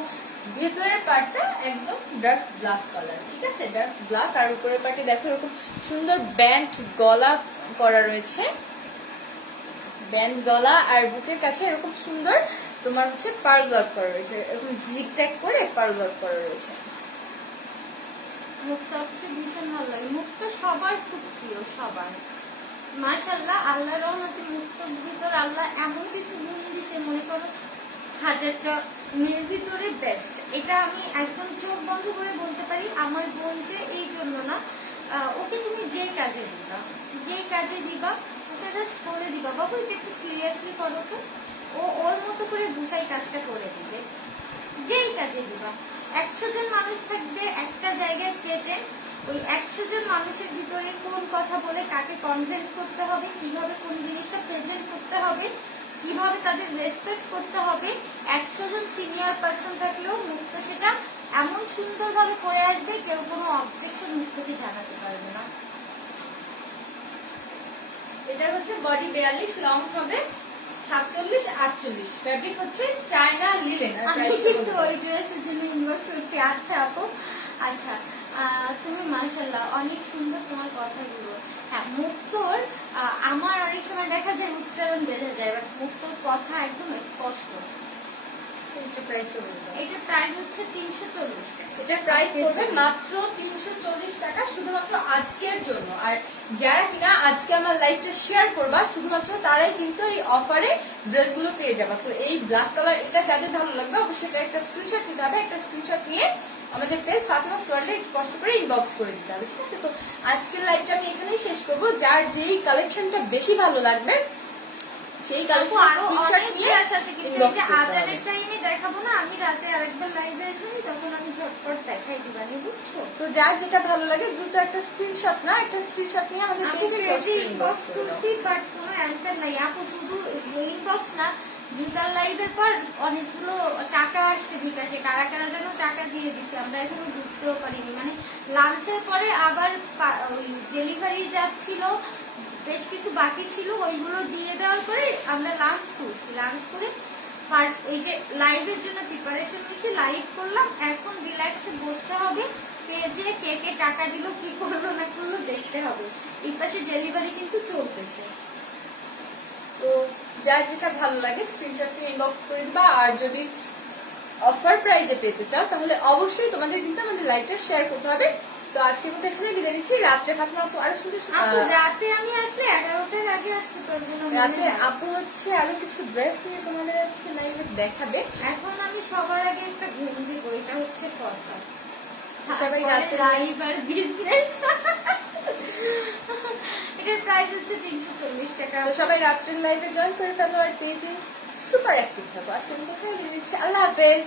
ভেতরের পার্টটা একদম ডার্ক ব্ল্যাক কালার, ঠিক আছে, ডার্ক ব্ল্যাক। আর উপরের পার্টে দেখো এরকম সুন্দর ব্যান্ড গলা করা রয়েছে, ব্যান্ড গলা। আর বুকের কাছে এরকম সুন্দর তোমার হচ্ছে পার্ল ওয়ার্ক করা রয়েছে, এরকম জিগজ্যাগ করে পার্ল ওয়ার্ক করা রয়েছে। মুক্তা আমাকে ভীষণ ভালো লাগে। মুক্তা সবার খুব প্রিয়, সবার। মাশাআল্লাহ, আল্লাহর রহমতে মুক্তার ভিতর আল্লাহ এমন কিছু গুণ দিছে, মনে করো 1000টা মেয়ের ভিতরে বেস্ট। এটা আমি একদম চোখ বন্ধ করে বলতে পারি। আমার বোন যে এই জন্য না, ওকে তুমি যে কাজে দিবা, ওকে জাস্ট করে দিবা, বাবু এটা একটু সিরিয়াসলি করো তো, ও ওর মতো করে বুঝাই কাজটা করে দিবে। যেই কাজে দিবা, 100 জন মানুষ থাকবে একটা জায়গায় প্রেজেন্ট, ওই 100 জন মানুষের ভিতরে কোন কথা বলে কাকে কনভিন্স করতে হবে, কিভাবে কোন জিনিসটা প্রেজেন্ট করতে হবে, কিভাবে তাদের রেসপেক্ট করতে হবে, 100 জন সিনিয়র পার্সন থাকলেও মুক্ত সেটা এমন সুন্দরভাবে করে আসবে, কেউ কোনো অবজেকশন মুক্তকে জানাতে পারবে না। এটা হচ্ছে বডি 42, লং হবে 47, 48, ফেব্রিক হচ্ছে চায়না লিলেন। আর আমি প্রাইস কিন্তু ওই ড্রেসের জন্য ইনবক্স করছি। আচ্ছা আপু, আচ্ছা তুমি মাশাআল্লাহ অনেক সুন্দর তোমার কথাগুলো। হ্যাঁ, মুক্তর আমার অনেক সময় দেখা যায় উচ্চারণ বেড়ে যায়, বাট মুক্তর কথা একদম স্পষ্ট। এটা প্রাইসটা বলবো। এটার প্রাইস হচ্ছে 340 টাকা। এটার প্রাইস পড়বে মাত্র 340 টাকা, শুধুমাত্র আজকের জন্য। আর যারা কিনা আজকে আমার লাইভটা শেয়ার করবা, শুধুমাত্র তারাই কিন্তু এই অফারে ড্রেসগুলো পেয়ে যাবে। তো এই ব্ল্যাক কালার এটা যাদের ভালো লাগবে অবশ্যই এটা একটা স্ক্রিনশট নিতে হবে। একটা স্ক্রিনশট নিয়ে আমাদের পেজ ফাতিমাস ওয়ার্ল্ডে কষ্ট করে ইনবক্স করে দিতে হবে, ঠিক আছে। তো আজকের লাইভটা আমি এখানেই শেষ করবো। যার যেই কালেকশনটা বেশি ভালো লাগবে সেই কালেকশন আরো স্ক্রিনশট অনেক নিয়ে ড্রেস আছে, কিন্তু এই ইনবক্স যে করতে হবে। আজানের টাইমে দেখাবো না, আমি রাতে আরেকবার লাইভে আসবো, তখন আমি ঝটপট দেখাই দিবানি, বুঝছো? তো যার যেটা ভালো লাগে দ্রুত একটা স্ক্রিনশট নিয়ে আমাদের আমি পেজে পেজে ইনবক্স ইনবক্স করে দাও। করছি, বাট কোনো অ্যান্সার নাই আপু। শুধু ইনবক্স না, জুতার লাইভের পর অনেকগুলো টাকা আসছে বিকাশে, কারা কারা যেন টাকা দিয়ে দিছে, আমরা এখনো ঢুকতেও পারিনি। মানে লাঞ্চের পরে আবার ওই ডেলিভারি যাচ্ছিল, বেশ কিছু বাকি ছিল, ওইগুলো দিয়ে দেওয়ার পরে আমরা লাঞ্চ করছি। লাঞ্চ করে ফার্স্ট এই যে লাইভের জন্য প্রিপারেশন নিয়েছি, লাইভ করলাম, এখন রিল্যাক্সে বসতে হবে। পেজে কে কে টাকা দিল, কি করলো না করলো দেখতে হবে। এই পাশে ডেলিভারি কিন্তু চলতেছে। তো যার যেটা ভালো লাগে স্ক্রিনশট নিয়ে ইনবক্স করে দিবা। আর যদি অফার প্রাইজে পেতে চাও তাহলে অবশ্যই তোমাদের কিন্তু আমাদের লাইভটা শেয়ার করতে হবে। তো আজকের মতো এখানে বিদায় নিচ্ছি। রাত্রে ফাতিমা আপু আরো সুন্দর আপু রাতে আমি আসলে 11টার আগে আসতে পারবো না, রাতে আপু হচ্ছে আরো কিছু ড্রেস নিয়ে তোমাদের আজকে লাইভে দেখাবে। এখন আমি সবার আগে একটা ঘুম দিব, এটা হচ্ছে কথা। সবাই রাতে লাইভ আর বিজনেস। এটার প্রাইস হচ্ছে 340 টাকা। তো সবাই রাত্রের লাইভে জয়েন করে ফেলো আর পেজে সুপার অ্যাক্টিভ থাকো। আজকের মতো এখানে বিদায় নিচ্ছি। আল্লাহ হাফেজ।